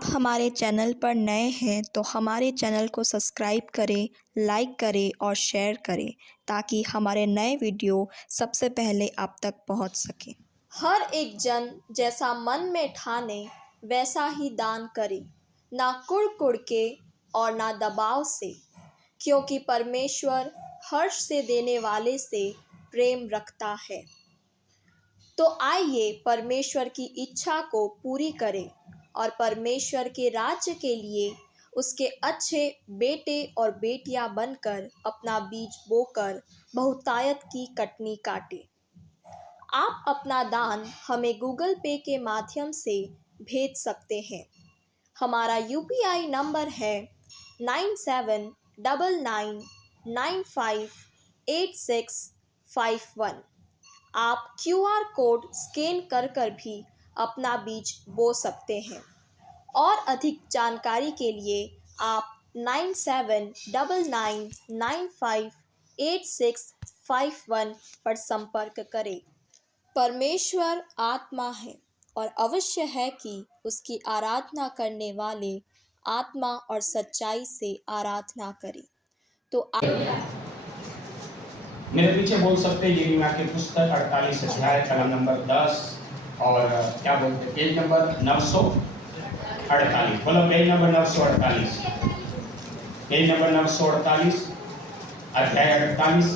आप हमारे चैनल पर नए हैं तो हमारे चैनल को सब्सक्राइब करें, लाइक करें और शेयर करें ताकि हमारे नए वीडियो सबसे पहले आप तक पहुंच सकें। हर एक जन जैसा मन में ठाने वैसा ही दान करे, ना कुड़ के और ना दबाव से, क्योंकि परमेश्वर हर्ष से देने वाले से प्रेम रखता है। तो आइए परमेश्वर की इच्छा को पूरी करें और परमेश्वर के राज्य के लिए उसके अच्छे बेटे और बेटियां बनकर अपना बीज बोकर बहुतायत की कटनी काटें। आप अपना दान हमें गूगल पे के माध्यम से भेज सकते हैं। हमारा UPI नंबर है 9799958651। आप QR कोड स्कैन कर भी अपना बीज बो सकते हैं और अधिक जानकारी के लिए आप 9799958651 पर संपर्क करें। परमेश्वर आत्मा है और अवश्य है कि उसकी आराधना करने वाले आत्मा और सच्चाई से आराधना करें। तो मेरे पीछे बोल सकते हैं यिर्मयाह की पुस्तक 48 अध्याय कलम नंबर 10 और क्या बोलते हैं पेज नंबर 948। बोलो पेज नंबर 948, पेज नंबर 948 अध्याय 48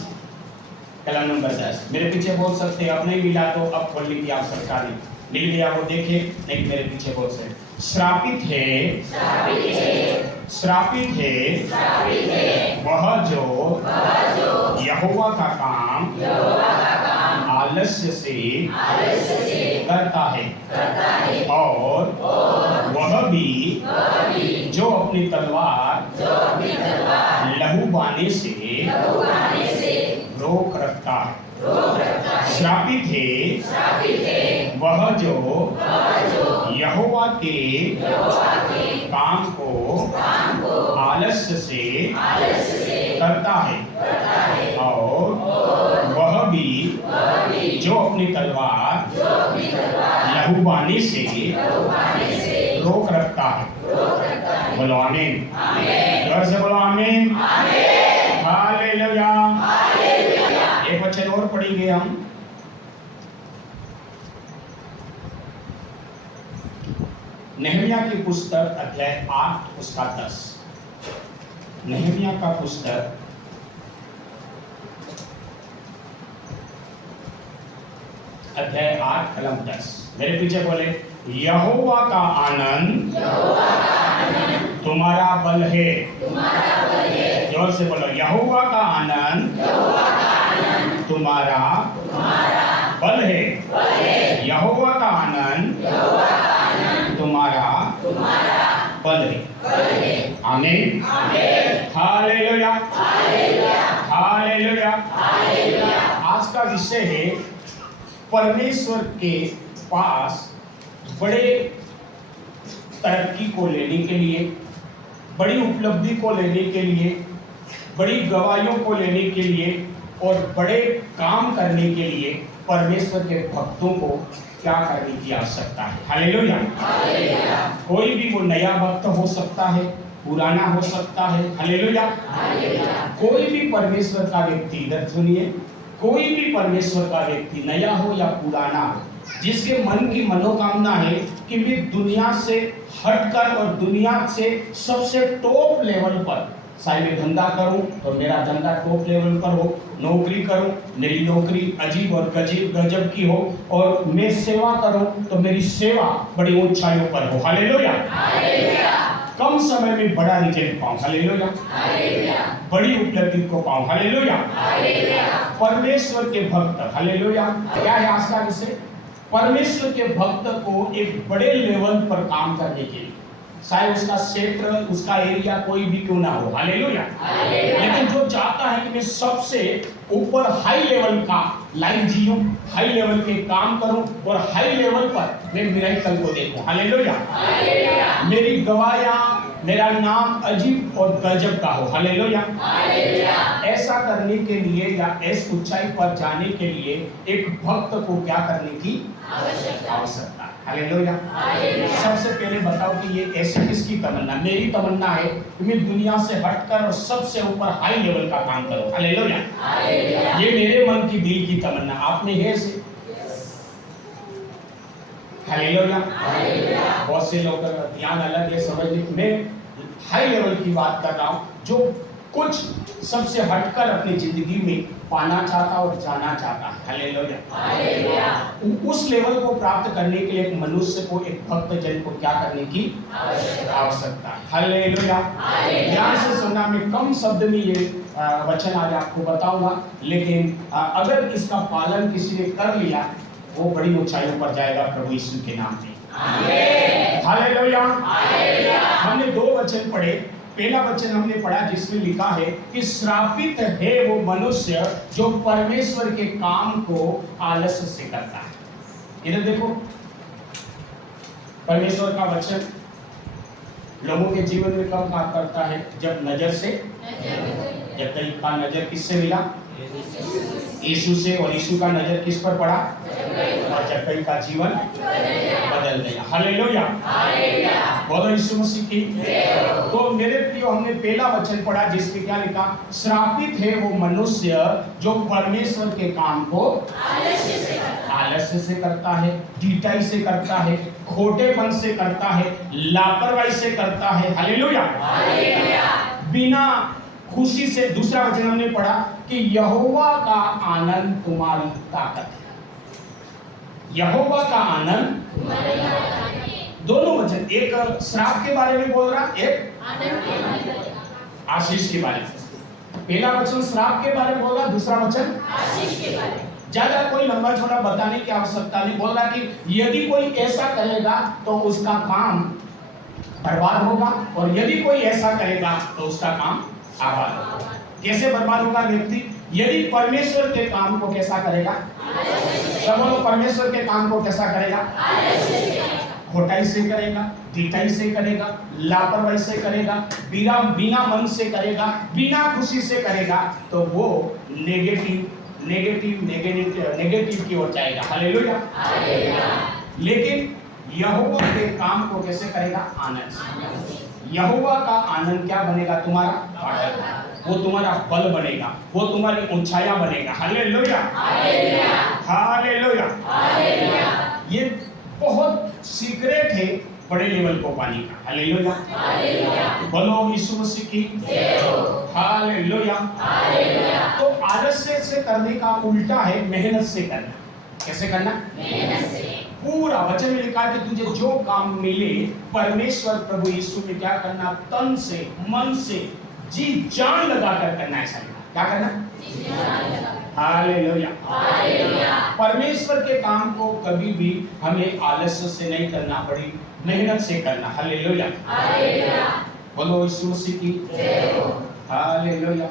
कलम नंबर 10। मेरे पीछे बोल सकते हैं, अब नहीं मिला तो अब खोल लीजिए आप सरकारी, मिल गया वो देखे, नहीं मेरे पीछे बोल सकते श्रापित है, श्रापित है वह जो यहोवा का काम आलस्य से करता है और वह भी जो अपनी तलवार लहू बाने से रोक रखता है। श्रापित है वह जो यहोवा के काम को आलस्य से करता है और वह भी जो अपनी तलवार लहू बाने से रोक रखता है। बोलो आमीन, जोर से बोलो आमीन, हालेलुया। एक वचन और पढ़ेंगे हम, नहम्याह की पुस्तक अध्याय 8 उसका 10। नहम्याह का पुस्तक अध्याय 8 कलम 10। मेरे पीछे बोले यहोवा का आनंद तुम्हारा बल है। जोर से बोलो यहोवा का आनंद तुम्हारा बल है। यहोवा का आनंद तुम्हारा बल है। आमीन, हालेलुया, हालेलुया। आज का विषय है परमेश्वर के पास बड़े तरक्की को लेने के लिए, बड़ी उपलब्धि को लेने के लिए, बड़ी गवाहियों को लेने के लिए और बड़े काम करने के लिए परमेश्वर के भक्तों को क्या करने की आवश्यकता है। हालेलुया। कोई भी वो नया भक्त हो सकता है, पुराना हो सकता है। हालेलुया। कोई भी परमेश्वर का व्यक्ति, इधर सुनिए, कोई भी परमेश्वर का व्यक्ति नया हो या पुराना हो, जिसके मन की मनोकामना है कि मैं दुनिया से हटकर और दुनिया से सबसे टॉप लेवल पर, चाहे मैं धंधा करूं तो मेरा धंधा टॉप लेवल पर हो, नौकरी करूं मेरी नौकरी अजीब और गजब की हो, और मैं सेवा करूं तो मेरी सेवा बड़ी ऊंचाइयों पर हो। हालेलुया। कम समय में बड़ा रिजल्ट पाऊं। हालेलुया। बड़ी उपलब्धि को पाऊं। हालेलुया। परमेश्वर के भक्त, हालेलुया। क्या है आज का विषय? परमेश्वर के भक्त को एक बड़े लेवल पर काम करने के लिए, चाहे उसका क्षेत्र, उसका एरिया कोई भी क्यों ना हो। हालेलुया। लेकिन जो चाहता है कि मैं सबसे ऊपर हाई लेवल का लाइफ जीऊं, हाई लेवल के काम करूं और हाई लेवल पर मैं मिरेकल को देखूं। हालेलुया। मेरी गवाहियां, मेरा नाम अजीब और गजब का हो। हालेलुया। ऐसा करने के लिए या इस ऊंचाई पर जाने के लिए एक भक्त को क्या करने की आवश्यकता है। हालेलुया। सबसे पहले बताओ कि ये ऐसे किसकी तमन्ना? मेरी तमन्ना है कि मैं दुनिया से हटकर और सबसे ऊपर हाई लेवल का काम करूं। हालेलुया। ये मेरे मन की दिल की तमन्ना। आप में है ऐसे? हालेलुया। बहुत से लोग ध्यान अलग है, समझने मैं हाई लेवल की बात कर रहा हूं, जो कुछ सबसे हटकर अपनी जिंदगी में पाना चाहता और जाना चाहता है। हालेलुया। उस लेवल को प्राप्त करने के लिए एक मनुष्य को, एक भक्त जन को क्या करने की आवश्यकता है? हालेलुया। ध्यान से सुनना, मैं कम शब्द में ये वचन आज आपको बताऊंगा, लेकिन अगर इसका पालन किसी ने कर लिया वो बड़ी ऊंचाइयों पर जाएगा प्रभु यीशु के नाम में। हालेलुया। हमने 2 वचन पढ़े। पहला वचन हमने पढ़ा जिसमें लिखा है कि श्रापित है वो मनुष्य जो परमेश्वर के काम को आलस्य से करता है। इधर देखो, परमेश्वर का वचन लोगों के जीवन में कब काम करता है? जब नजर से, जब कहीं का नजर किससे मिला? यीशु से, और यीशु का नजर किस पर पड़ा? और जब कहीं का जीवन बदल गया। हालेलुया। बोलो यीशु मसीह की। तो मेरे प्रियो, हमने पहला वचन पढ़ा जिसमें क्या लिखा? श्रापित है वो मनुष्य जो परमेश्वर के काम को आलस्य से करता है, ढीठाई से करता है, खोटेपन से करता है, लापरवाही से करता है। हालेलुया। बिना खुशी से। दूसरा वचन हमने पढ़ा कि यहोवा का आनंद तुम्हारी ताकत है। यहोवा का आनंद, दोनों वचन, एक श्राप के बारे में बोल रहा, एक आशीष के बारे में। पहला वचन श्राप के बारे में बोल रहा, दूसरा वचन आशीष के बारे में। ज्यादा कोई लंबा छोटा बताने की आवश्यकता नहीं। बोल रहा कि यदि कोई ऐसा करेगा तो उसका काम बर्बाद होगा, और यदि कोई ऐसा करेगा तो उसका काम आबाद होगा। कैसे बर्बाद होगा व्यक्ति? यदि परमेश्वर के काम को कैसा करेगा? सब लोग परमेश्वर के काम को कैसा करेगा? खोटाई से करेगा, ढीठाई से करेगा, लापरवाही से करेगा, बिना मन से करेगा, बिना खुशी से करेगा, तो वो नेगेटिव की ओर जाएगा। हालेलुया। लेकिन यहोवा के काम को कैसे करेगा? आनंद से। यहोवा का आनंद क्या बनेगा? तुम्हारा ताकत, वो तुम्हारा बल बनेगा, वो तुम्हारी ऊंचाइयां बनेगा। हालेलुया। हालेलुया। ये बहुत सीक्रेट है बड़े लेवल को पाने का। हालेलुया। बोलो यीशु मसीह की। हालेलुया। तो आलस्य से करने का उल्टा है मेहनत से करना। कैसे करना? मेहनत से। पूरा वचन में लिखा है कि तुझे जो काम मिले परमेश्वर प्रभु यीशु में क्या करना? तन से, मन से, जी जान लगाकर करना। ऐसा क्या करना? हालेलुया। परमेश्वर के काम को कभी भी हमें आलस्य से नहीं करना, बड़ी मेहनत से करना। हालेलुया। बोलो यीशु मसीह की। हालेलुया।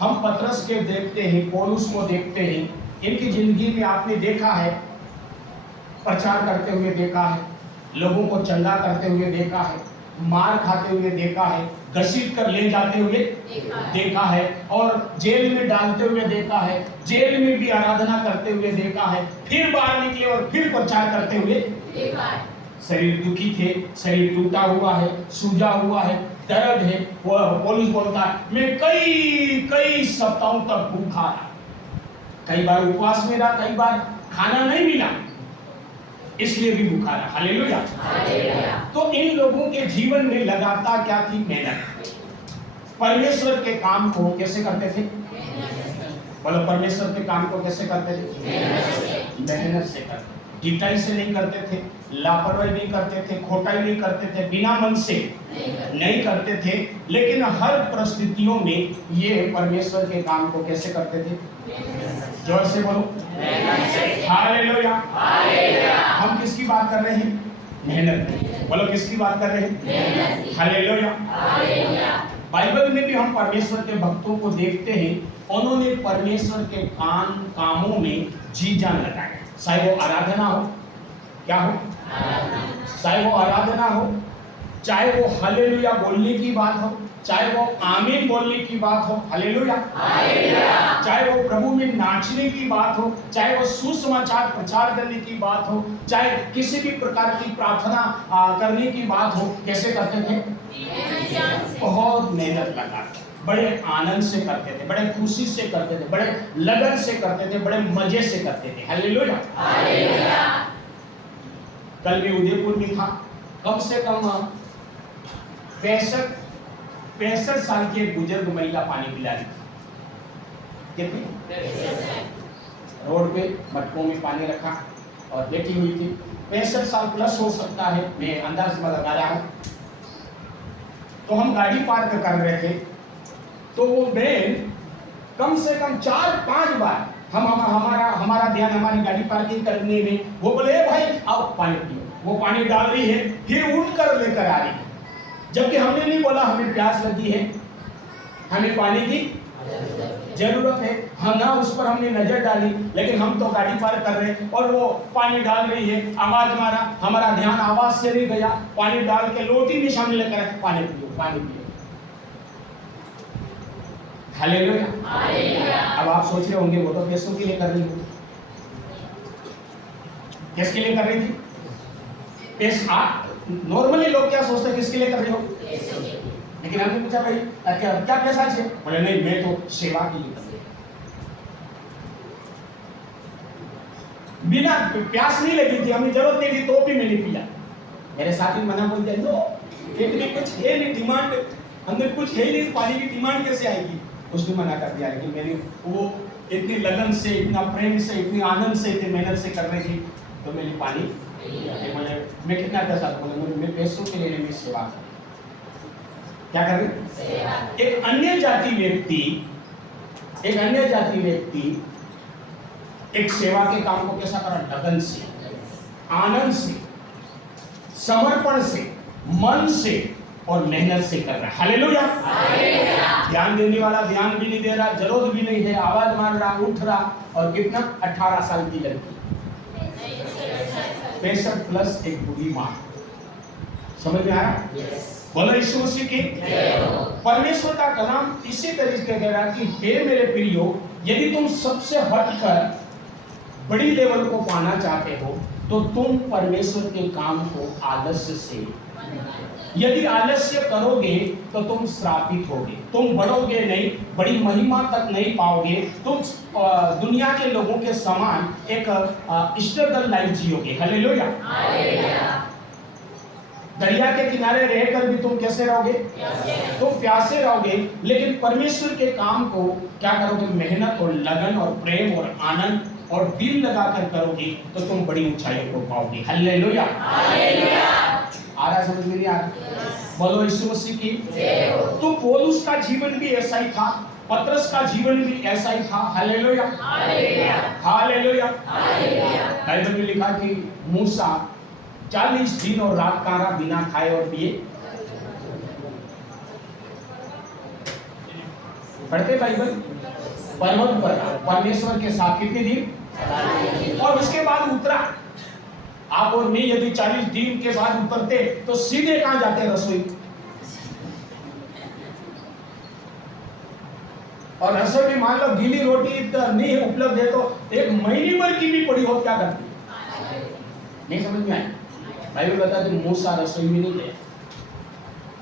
हम पतरस के देखते हैं, पौलुस को देखते हैं, इनकी जिंदगी में आपने देखा है, प्रचार करते हुए देखा है, लोगों को चंगा करते हुए देखा है, मार खाते हुए देखा है, घसीट कर ले जाते हुए देखा है, और जेल में डालते हुए देखा है, जेल में भी आराधना करते हुए देखा है, फिर बाहर निकले और फिर प्रचार करते हुए देखा है। शरीर दुखी थे, शरीर टूटा हुआ है, सूजा हुआ है, दर्द है। वो पौलुस बोलता है मैं कई सप्ताहों तक भूखा रहा, कई बार उपवास में रहा, कई बार खाना नहीं मिला, इसलिए भी भूखा रहा। हालेलुया। तो इन लोगों के जीवन में लगातार क्या थी? मेहनत। परमेश्वर के काम को कैसे करते थे? बोलो, परमेश्वर के काम को कैसे करते थे? मेहनत से करते। ढिठाई से नहीं करते थे, लापरवाही नहीं करते थे, खोटाई नहीं करते थे, बिना मन से नहीं करते थे, लेकिन हर परिस्थितियों में ये परमेश्वर के काम को कैसे करते थे? जोर से बोलो, हालेलुया। हम किसकी बात कर रहे हैं? मेहनत। बोलो, किसकी बात कर रहे हैं? हालेलुया। बाइबल में भी हम परमेश्वर के भक्तों को देखते हैं, उन्होंने परमेश्वर के कामों में जी जान लगाया। चाहे वो आराधना हो, क्या हो? चाहे वो आराधना हो, चाहे वो हालेलुया बोलने की बात हो, चाहे वो आमीन बोलने की बात हो, हालेलुया, चाहे वो प्रभु में नाचने की बात हो, चाहे वो सुसमाचार प्रचार करने की बात हो, चाहे किसी भी प्रकार की प्रार्थना करने की बात हो, कैसे करते थे? बहुत मेहनत लगाते, बड़े आनंद से करते थे, बड़े खुशी से करते थे, बड़े लगन से करते थे, बड़े मजे से करते थे। हालेलुया। कल भी उदयपुर में था, कम से कम 65 साल की एक बुजुर्ग महिला पानी पिला रही थी। कितनी? रोड पे मटकों में पानी रखा और बैठी हुई थी। 65 साल प्लस हो सकता है, मैं अंदाज में लगा रहा हूँ। तो हम गाड़ी पार्क कर रहे थे, तो वो बहन कम से कम 4-5 बार हमारा ध्यान हमारी गाड़ी पार्किंग करने में, वो बोले भाई आओ पानी पियो, वो पानी डाल रही है, फिर उठकर लेकर आ रही है, जबकि हमने नहीं बोला हमें प्यास लगी है, हमें पानी की जरूरत है, हम ना उस पर हमने नजर डाली, लेकिन हम तो गाड़ी पार कर रहे हैं और वो पानी डाल रही है, आवाज मारा, हमारा ध्यान आवाज से नहीं गया, पानी डाल के लोटी भी सामने लेकर आए, पानी पियो, पानी पियो। हालेलुया। अब आप सोच रहे होंगे वो तो पैसों के लिए कर रही हो, किसके लिए कर रही थी? पैसा। नॉर्मली लोग क्या सोचते हैं, किसके लिए कर रही हो? लेकिन हमने पूछा भाई क्या पैसा चाहिए? बोले नहीं, मैं तो सेवा के लिए कर रही हूं। बिना प्यास नहीं लगी थी, हमें जरूरत नहीं थी, तो भी मैंने पिया। मेरे साथी मना बोलते नो, इतनी कुछ है नहीं डिमांड, हमने कुछ है नहीं, पानी की डिमांड कैसे आएगी? उसने मना कर दिया, लेकिन मैंने वो इतनी लगन से, इतना प्रेम से, इतनी आनंद से, इतनी मेहनत से कर रही थी, तो मैंने पानी बोले मैं कितना पैसा? बोले मैं पैसों के लिए नहीं, सेवा कर। क्या कर रही? एक अन्य जाति व्यक्ति एक सेवा के काम को कैसा करा? लगन से, आनंद से, समर्पण से, मन से और मेहनत से कर रहा है। हालेलुया। ध्यान देने वाला ध्यान भी नहीं दे रहा, जरूरत भी नहीं है, आवाज मार रहा, उठ रहा, और कितना? 18 साल की लड़की, 65 प्लस एक बूढ़ी माँ। समझ में आया? बोलो यीशु मसीह की। परमेश्वर का कलाम इसी तरीके कह रहा कि हे मेरे प्रियो, यदि तुम सबसे हटकर बड़ी लेवल को पाना चाहते हो, तो तुम परमेश्वर के काम को आलस्य से, यदि आलस्य करोगे तो तुम श्रापित होगे, तुम बढ़ोगे नहीं, बड़ी महिमा तक नहीं पाओगे, तुम दुनिया के लोगों के समान एक स्ट्रगल लाइफ जियोगे। हालेलुया। दरिया के किनारे रहकर भी तुम कैसे रहोगे? तुम प्यासे रहोगे, लेकिन परमेश्वर के काम को क्या करोगे? मेहनत और लगन और प्रेम और आनंद और दिल लगाकर करोगे, तो तुम बड़ी ऊंचाइयों को पाओगे। हालेलुया। आ रहा समझ में नहीं आ रहा? बोलो यीशु मसीह की। तो पौलुस का जीवन भी ऐसा ही था, पतरस का जीवन भी ऐसा ही था। हालेलुया। हालेलुया। बाइबल में लिखा कि मूसा 40 दिन और रात का रहा बिना खाए और पिए। पढ़ते बाइबल? पर्वत पर परमेश्वर के साथ कितने दिन, और उसके बाद उतरा। आप और मैं यदि 40 दिन के बाद उतरते तो सीधे कहां जाते? रसोई। और रसोई में मान लो गीली रोटी नहीं उपलब्ध है, तो एक महीने भर की भी पड़ी हो, क्या करती? नहीं समझ में आया? बाइबल बताते मूसा रसोई में नहीं गया,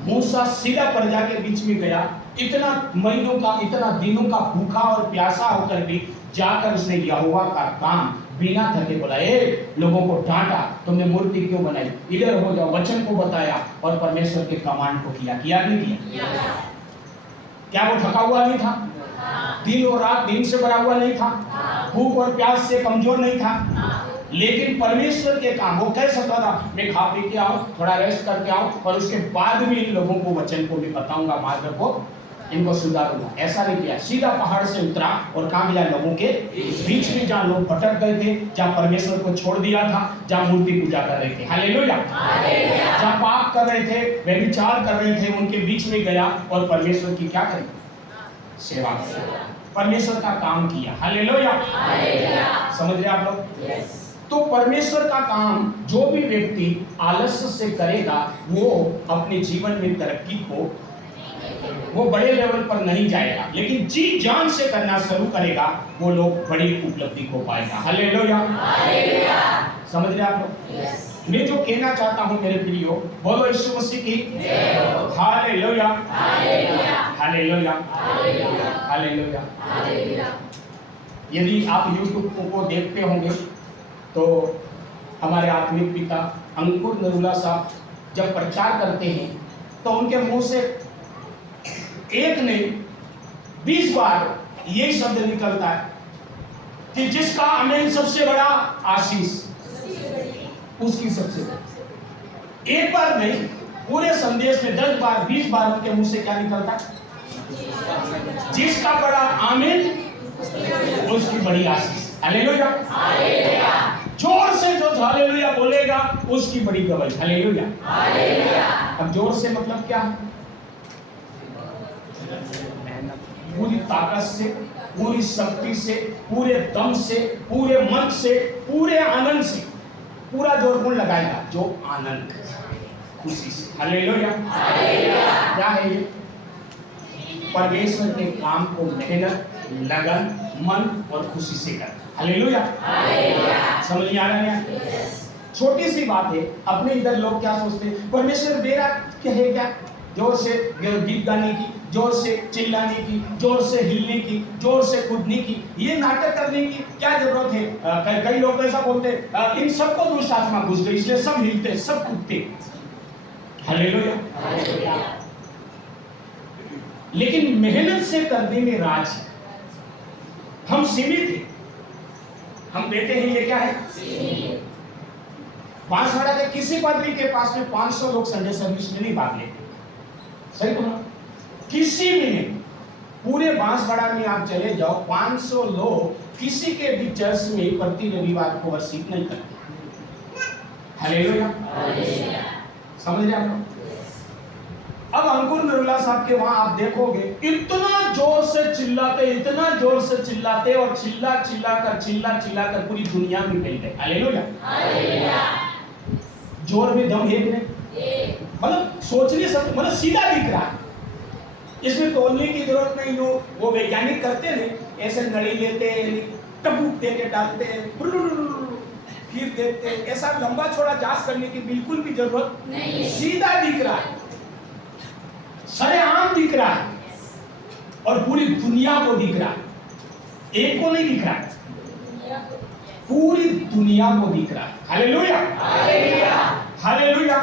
मूसा सीधा प्रजा के बीच में गया, इतना महीनों का, इतना दिनों का भूखा और प्यासा होकर भी जाकर उसने यहोवा का काम बिना थके बोला। लोगों को डांटा, तुमने मूर्ति क्यों बनाई, इधर हो जाओ, वचन को बताया और परमेश्वर के कमांड को किया नहीं किया? क्या वो थका हुआ नहीं था? दिन और रात दिन से भरा हुआ नहीं था? भूख और प्यास से कमजोर नहीं था? लेकिन परमेश्वर के काम वो कह सकता था, मैं खा पी के आऊं, थोड़ा रेस्ट करके आऊं, और उसके बाद भी इन लोगों को वचन को भी बताऊंगा, मार्ग को इनको सुधारूंगा। ऐसा नहीं किया, सीधा पहाड़ से उतरा और कहां गया? लोगों के बीच में, जहां लोग भटक गए थे, जहां परमेश्वर को छोड़ दिया था, जहां मूर्ति पूजा कर रहे थे। हालेलुया। जहां पाप कर रहे थे, व्यभिचार कर रहे थे, उनके बीच में गया और परमेश्वर की क्या करी? सेवा की, परमेश्वर का काम किया। हालेलुया। समझ रहे आप लोग? तो परमेश्वर का काम जो भी व्यक्ति आलस्य से करेगा, वो अपने जीवन में तरक्की को वो बड़े लेवल पर नहीं जाएगा, लेकिन जी जान से करना शुरू करेगा, वो लोग बड़ी उपलब्धि को पाएगा। हालेलुया। समझ रहे आप लोग? मैं जो कहना चाहता हूं मेरे प्रियो, बोलो यीशु मसीह की हालेलुया, हालेलुया, हालेलुया। यदि आप यूट्यूब को देखते होंगे तो हमारे आत्मिक पिता अंकुर नरूला साहब जब प्रचार करते हैं तो उनके मुंह से एक नहीं 20 बार यही शब्द निकलता है कि जिसका आमीन सबसे बड़ा आशीष उसकी सबसे बड़ी। एक बार नहीं, पूरे संदेश में 10 बार 20 बार उनके मुंह से क्या निकलता है? जिसका बड़ा आमीन उसकी बड़ी आशीष। हालेलुया। जोर से जो हालेलुया बोलेगा उसकी बड़ी गवाही। हालेलुया। अब जोर से मतलब क्या? पूरी ताकत से, पूरी शक्ति से, पूरे दम से, पूरे मन से, पूरे आनंद से, पूरा जोर कौन लगाएगा? जो आनंद खुशी से। हालेलुया। क्या है ये? परमेश्वर के काम को मेहनत, लगन, मन और खुशी से करना। हालेलुया। समझ में आ रहा है? छोटी सी बात है। अपने इधर लोग क्या सोचते हैं? परमेश्वर मेरा कहे क्या? जोर से गीत गाने की, जोर से चिल्लाने की, जोर से हिलने की, जोर से कूदने की, ये नाटक करने की क्या जरूरत है? कई लोग ऐसा बोलते हैं इन सबको दुष्ट आत्मा घुस गई इसलिए सब हिलते, सब कूदते। हालेलुया। लेकिन मेहनत से करने में राज है। हम सीमित हैं, हम देते हैं ये क्या है? बांसवाड़ा के किसी पादरी के पास में 500 लोग संडे सर्विस में नहीं भाग लेते। सही बोला? किसी में नहीं। पूरे बांसवाड़ा में आप चले जाओ, 500 लोग किसी के भी चर्च में प्रति रविवार को वर्शिप नहीं करते। हालेलुया। समझ रहे आप? अब अंकुर नरूला साहब के वहां आप देखोगे इतना जोर से चिल्लाते, इतना जोर से चिल्लाते और चिल्ला चिल्ला कर पूरी दुनिया में फैल गए। हालेलुया। जोर में दम है कि नहीं? मतलब सोचने सब मतलब सीधा दिख रहा है, इसमें तोलने की जरूरत नहीं हो। वो वैज्ञानिक करते हैं ऐसे नली लेते हैं, टबूक दे के डालते हैं, फिर देते हैं, ऐसा लंबा चौड़ा जांच करने की बिल्कुल भी जरूरत नहीं। सीधा दिख रहा है, सरेआम दिख रहा है और पूरी दुनिया को दिख रहा है। एक को नहीं दिख रहा है, पूरी दुनिया को दिख रहा है। हालेलुया। हालेलुया।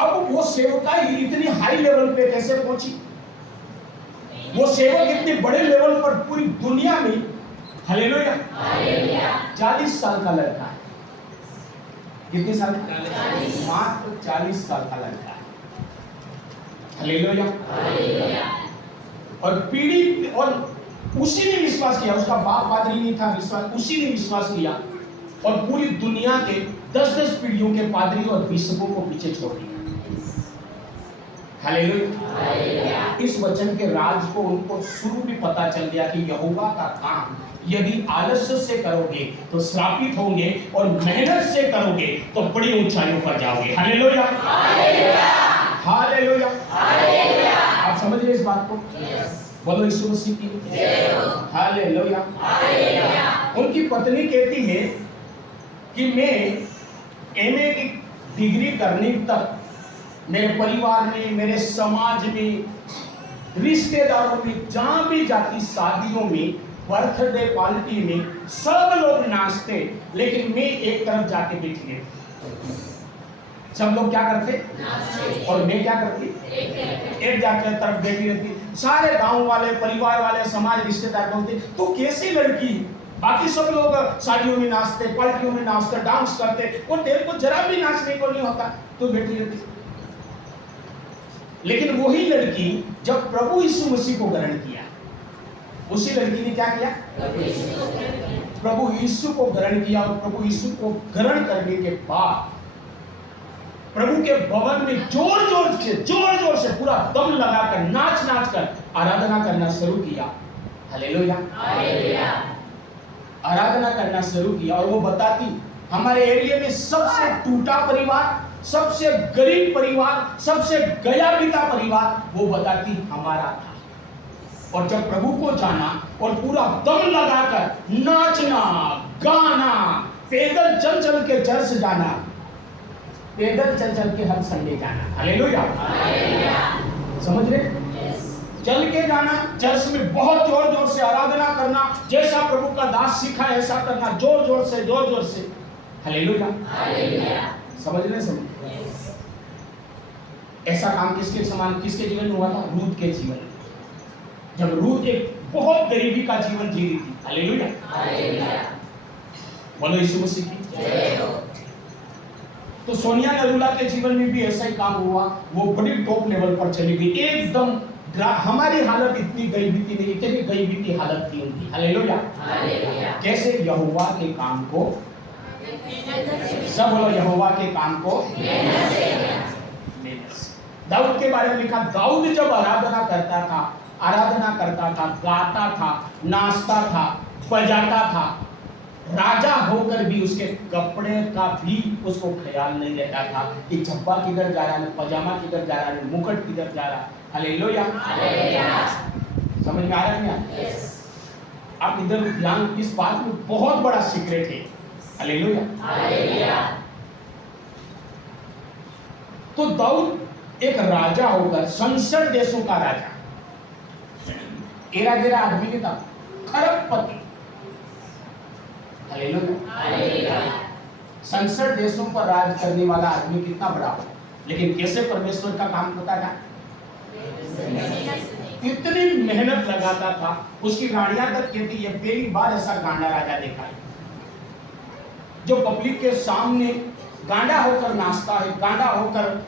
अब वो सेवका इतनी हाई लेवल पे कैसे पहुंची? वो सेवक इतने बड़े लेवल पर पूरी दुनिया में, हालेलुया, 40 साल का लड़का है। कितने साल का? मात्र 40 साल का लड़का है। हालेलुया। और पीढ़ी, और उसी ने विश्वास किया, उसका बाप पादरी नहीं था, विश्वास उसी ने विश्वास किया और पूरी दुनिया के 10-10 पीढ़ियों के पादरी और बिशपों को पीछे छोड़ दिया। हालेलुया। इस वचन के राज को उनको शुरू में पता चल गया कि यहोवा का काम यदि आलस्य से करोगे तो श्रापित होंगे और मेहनत से करोगे तो बड़ी ऊंचाइयों पर जाओगे। हालेलुया। हालेलुया। आप समझ रहे इस बात को? बोलो यीशु मसीह की हालेलुया। उनकी पत्नी कहती है कि मैं एमए की डिग्री करने तक मेरे परिवार में, मेरे समाज में, रिश्तेदारों में, जहां भी जाती, शादियों में, बर्थडे पार्टी में सब लोग नाचते, लेकिन मैं एक तरफ जाके बैठी रहती। सब लोग क्या करते और मैं क्या करती? एक जाके तरफ बैठी रहती। सारे गांव वाले, परिवार वाले, समाज, रिश्तेदार बोलते तू कैसी लड़की? बाकी सब लोग शादियों में नाचते, पार्टियों में नाचते, डांस करते, और तेरे को जरा भी नाचने को नहीं होता, तो बैठी रहती। लेकिन वही लड़की जब प्रभु यीशु मसीह को ग्रहण किया, उसी लड़की ने क्या किया? प्रभु यीशु को ग्रहण किया। और प्रभु यीशु को ग्रहण करने के बाद प्रभु के भवन में जोर जोर से पूरा दम लगाकर, नाच कर आराधना करना शुरू किया। हालेलुया। आराधना करना शुरू किया। और वो बताती हमारे एरिया में सबसे टूटा परिवार सबसे गरीब परिवार, सबसे गया पिता परिवार, वो बताती हमारा था। और जब प्रभु को जाना और पूरा दम लगाकर नाचना, गाना, पैदल चल चल के चर्च जाना, पैदल चल चल के हर संडे जाना, हालेलुया, समझ रहे? चल के जाना, चर्च में बहुत जोर जोर से आराधना करना, जैसा प्रभु का दास सीखा ऐसा करना, जोर जोर से, हालेलुया, समझ रहे? समझ ऐसा काम किसके समान, किसके जीवन में हुआ था? रूथ के जीवन में। जब रूथ एक बहुत गरीबी का जीवन जी रही थी, हालेलुया, बोलो यीशु मसीह की जय हो। तो सोनिया नरूला के जीवन में भी ऐसा ही काम हुआ, वो बड़ी टॉप लेवल पर चली गई एकदम। हमारी हालत इतनी गई बीती नहीं, इतनी गई बीती हालत थी उनकी, हालेलुया। कैसे? यहोवा के काम को, सब बोलो यहोवा के काम को मेहनत से। दाऊद के बारे में लिखा, दाऊद जब आराधना करता था, गाता था, नाचता था, बजाता था, राजा होकर भी उसके कपड़े का भी उसको ख्याल नहीं रहता था कि झब्बा किधर जा रहा है, पजामा किधर जा रहा है, मुकुट किधर जा रहा है, हालेलुया। समझ में आ रहा है क्या? आप इधर ध्यान, इस बात में बहुत बड़ा सीक्रेट है, हालेलुया। तो दाऊद एक राजा होकर, संसद देशों का राजा, एरा गेरा आदमी नहीं था, खरबपति, हालेलुया। संसद देशों पर राज करने वाला आदमी कितना बड़ा हो, लेकिन कैसे परमेश्वर का काम होता था? इतनी मेहनत लगाता था, उसकी रानियां तक कहती है पहली बार ऐसा गांडा राजा देखा है जो पब्लिक के सामने गांडा होकर नाचता है, गांडा होकर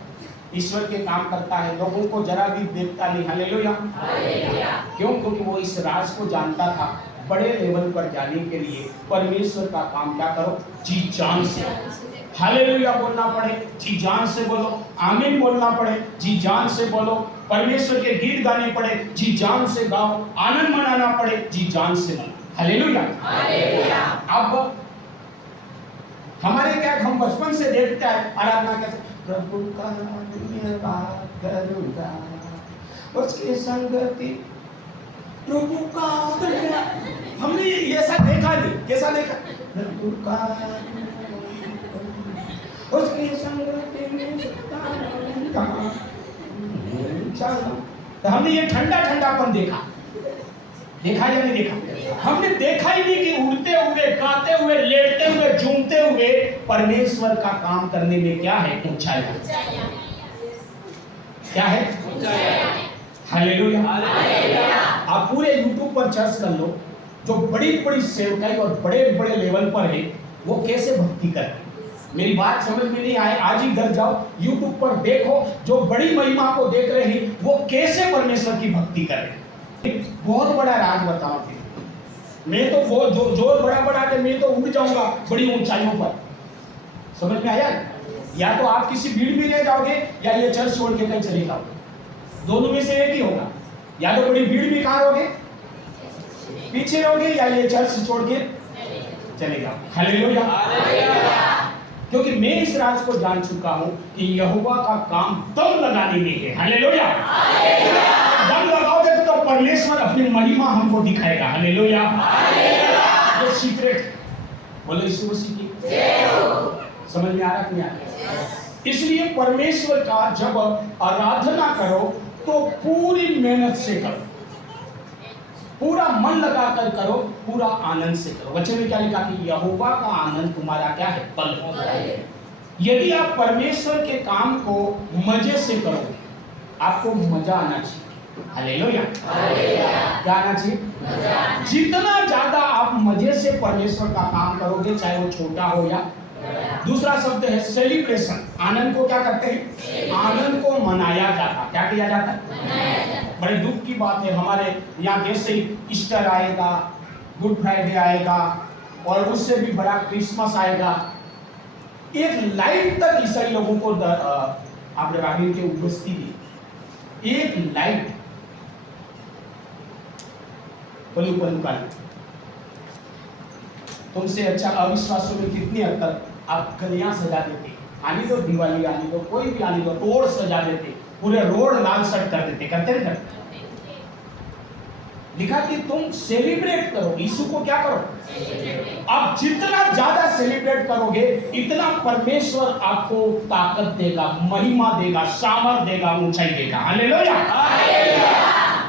ईश्वर के काम करता है, लोगों को जरा भी देखता नहीं, हालेलुया। क्यों? क्योंकि वो इस राज को जानता था, बड़े लेवल पर जाने के लिए परमेश्वर का काम क्या करो? जी जान से, हालेलुया बोलना पड़े, जी जान से बोलो, आमीन बोलना पड़े, जी जान से बोलो, परमेश्वर के गीत गाने पड़े, जी जान से गाओ, आनंद मनाना पड़े, जी जान से मनाओ, हालेलुया। अब हमारे क्या, हम बचपन से देखते हैं आराधना कैसे, प्रभु का धन्यवाद करूंगा, उसकी संगति, प्रभु का धन्यवाद। हमने ऐसा देखा नहीं, कैसा देखा? प्रभु का उसकी संगति में तो हमने ये ठंडा ठंडापन देखा या नहीं देखा? हमने देखा ही नहीं कि उड़ते हुए, गाते हुए, लेटते हुए, झूमते हुए परमेश्वर का काम करने में क्या है? ऊंचाई। क्या है? हालेलुया। आप पूरे यूट्यूब पर सर्च कर लो, जो बड़ी बड़ी सेवकाई और बड़े बड़े लेवल पर है, वो कैसे भक्ति करते। मेरी बात समझ में नहीं आए, आज ही घर जाओ, यूट्यूब पर देखो, जो बड़ी महिमा को देख रहे हैं वो कैसे परमेश्वर की भक्ति कर रहे हैं। बहुत बड़ा राज बताओ, मैं तो वो जोर बड़ा बड़ा के मैं तो उड़ जाऊंगा बड़ी ऊंचाइयों पर। समझ में आया? या तो आप किसी भीड़ में रह जाओगे या ये चर्च छोड़ के कहीं चले जाओगे, दोनों में से एक ही होगा। या तो बड़ी भीड़ में कहाँ रहोगे, पीछे रहोगे, या ये चर्च छोड़ के चले जाओ, हालेलुया। क्योंकि मैं इस राज को जान चुका हूं कि यहोवा का काम दम लगाने में है, हालेलुया। दम लगाओगे तो परमेश्वर अपनी महिमा हमको दिखाएगा, हालेलुया। ये सीक्रेट, बोलो यीशु मसीह की जय हो। समझ में आ रहा कि नहीं आ रहा? इसलिए परमेश्वर का जब आराधना करो तो पूरी मेहनत से करो, पूरा मन लगाकर करो, पूरा आनंद से करो। वचन में क्या लिखा कि यहोवा का आनंद तुम्हारा क्या है? बल है। यदि आप परमेश्वर के काम को मजे से करोगे, आपको मजा आना चाहिए, हालेलुया। क्या आना चाहिए? जितना ज्यादा आप मजे से परमेश्वर का काम करोगे, चाहे वो छोटा हो या दूसरा शब्द है सेलिब्रेशन। आनंद को क्या करते हैं? आनंद को मनाया जाता। क्या किया जाता है? बड़े दुख की बात है, हमारे यहाँ जैसे ही ईस्टर आएगा, गुड फ्राइडे आएगा और उससे भी बड़ा क्रिसमस आएगा, एक लाइट तक ईसाई लोगों को अब्राहम के उपस्थिति दी, एक लाइट पलू का। तुमसे अच्छा अविश्वासों में कितनी हद तक आप गलियां सजा देते, आने दो, दिवाली आने दो, कोई भी आने दो, तोड़ सजा देते, पूरे रोड लाल सट कर देते, करते नहीं करते? लिखा कि तुम सेलिब्रेट करो, यीशु को क्या करो? आप जितना ज्यादा सेलिब्रेट करोगे इतना परमेश्वर आपको ताकत देगा, महिमा देगा, सामर्थ देगा, ऊंचाई देगा। हालेलुया।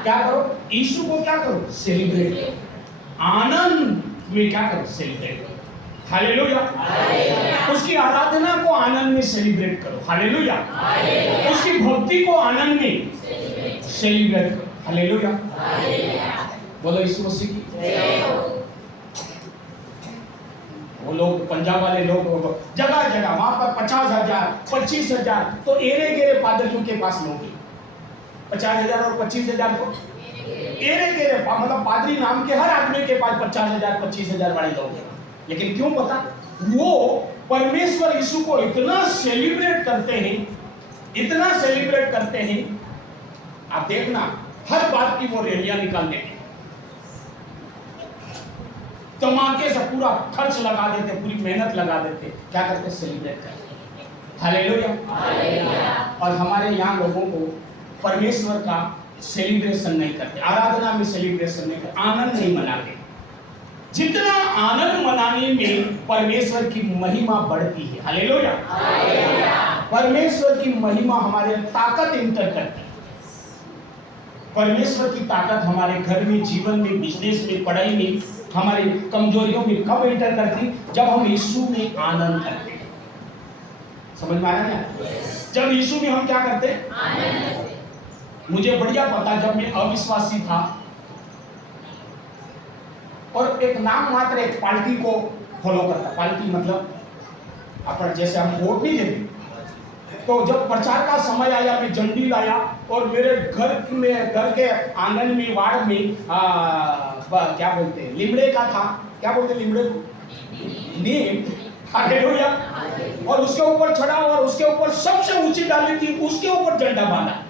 क्या करो? यीशु को क्या करो? सेलिब्रेट करो, आनंद में क्या करो? सेलिब्रेट करो। हालेलुया। उसकी आराधना को आनंद में सेलिब्रेट करो। हालेलुया। उसकी भक्ति को आनंद में सेलिब्रेट करो। हालेलुया। बोलो यीशु मसीह की जय हो। वो लोग पंजाब वाले लोग जगह जगह वहां पर 50,000 25,000 तो एरे गेरे पादरियों के पास लोग 50,000 और 25,000 को एरे गेरे मतलब पादरी नाम के हर आदमी के पास 50,000 25,000 वाले लोग हैं। लेकिन क्यों पता? वो परमेश्वर यीशु को इतना सेलिब्रेट करते हैं, इतना सेलिब्रेट करते हैं। आप देखना हर बात की वो रैलियां निकालते हैं, धमाके से पूरा खर्च लगा देते, पूरी मेहनत लगा देते। क्या करते? सेलिब्रेट करते। हालेलुया। और हमारे यहाँ लोगों को परमेश्वर का सेलिब्रेशन नहीं करते, आराधना में सेलिब्रेशन नहीं करते, आनंद नहीं मनाते। जितना आनंद मनाने में परमेश्वर की महिमा बढ़ती है। हालेलुया। परमेश्वर की महिमा हमारे ताकत इंटर करती है। परमेश्वर की ताकत हमारे घर में, जीवन में, बिजनेस में, पढ़ाई में, हमारी कमजोरियों में कब इंटर करती? जब हम यीशु में आनंद करते हैं। समझ में आया क्या? जब यीशु में हम क्या करते हैं? आनंद। मुझे बढ़िया पता, जब मैं अविश्वासी था और एक नाम मात्र एक पार्टी को फॉलो करता, पार्टी मतलब अपन जैसे हम वोट नहीं देते, तो जब प्रचार का समय आया मैं झंडी लाया और मेरे घर में, घर के आंगन में, वार्ड में क्या बोलते हैं, लिमड़े का था, क्या बोलते हैं लिमड़े को? नीम। हालेलुया। और उसके ऊपर चढ़ा और उसके ऊपर सबसे ऊंची डाली थी, उसके ऊपर झंडा बांधा।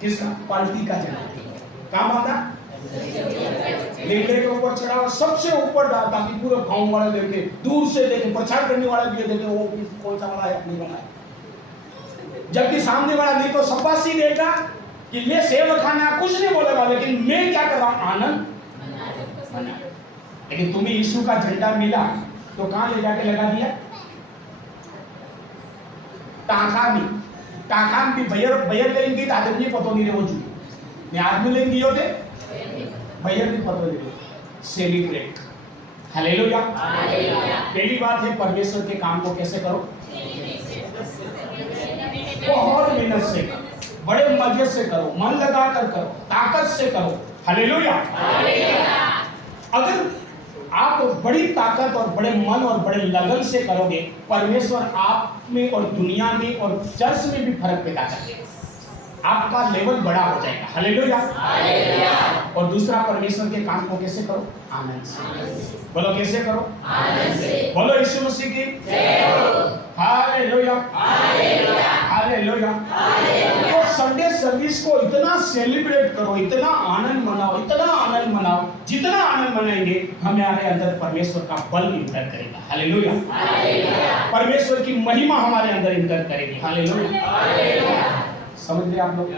किसका? पार्टी का झंडा। कहाँ बांधा? लिमड़े के ऊपर चढ़ा और सबसे ऊपर डाला ताकि पूरे गांव वाले देखे, दूर से देखे, प्रचार करने वाला भी देखे वो कौन सा वाला है, नहीं बना है। जबकि सामने वाला नहीं तो शाबाशी देगा कि ये सेवखाना, कुछ नहीं बोलेगा, लेकिन मैं क्या कर रहा हूं? आनंद मना। लेकिन तुम्हें यीशु का झंडा मिला तो कहां ले जाके लगा दिया? टाका में। टाका में बयर लेंगे तो आदमी पतो नहीं रहे वो जुड़ी ने आदमी लेंगे होते बयर नहीं पतो नहीं रहे। सेलिब्रेट। हालेलुया। पहली बात है परमेश्वर के काम को कैसे करो? बहुत मेहनत से करो, बड़े मजे से करो, मन लगा कर करो, ताकत से करो। हालेलुया। अगर आप बड़ी ताकत और बड़े मन और बड़े लगन से करोगे, परमेश्वर आप में और दुनिया में और चर्च में भी फर्क पैदा करेगा। आपका लेवल बड़ा हो जाएगा। हालेलुया। और दूसरा, परमेश्वर के काम को कैसे करो? आनंद से। बोलो कैसे करो? आनंद से। बोलो यीशु मसीह की जय हो। हालेलुया। हालेलुया। तो संडे सर्विस को इतना सेलिब्रेट करो, इतना आनंद मनाओ, इतना आनंद मनाओ, जितना आनंद मनाएंगे हमारे अंदर परमेश्वर का बल इंटर करेगा। हालेलुया। परमेश्वर की महिमा हमारे अंदर इंटर करेगी। हालेलुया। समझ रहे आप लोग?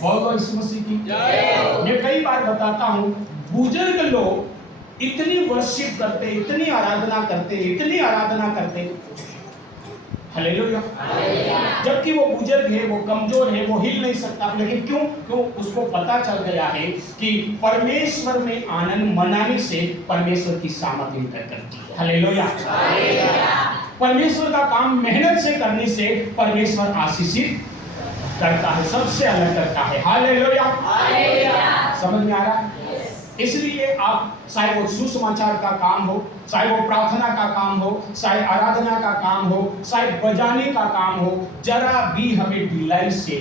बोलो यीशु मसीह की जय हो। मैं कई बार बताता हूँ, बुजुर्ग लोग इतनी वर्शिप करते, इतनी आराधना करते, इतनी आराधना करते। हालेलुया। जबकि वो बुजुर्ग है, वो कमजोर है, वो हिल नहीं सकता, लेकिन क्यों उसको पता चल गया है कि परमेश्वर में आनंद मनाने से परमेश्वर की सामर्थ इंटर करती है। हालेलुया। परमेश्वर का काम मेहनत से करने से परमेश्वर आशीषित करता है, सबसे अलग करता है। हालेलुया। समझ में आ रहा है? इसलिए आप चाहे वो सुसमाचार का काम हो, चाहे वो प्रार्थना का काम हो, चाहे आराधना का काम हो, चाहे बजाने का काम हो, जरा भी हमें ढिलाई से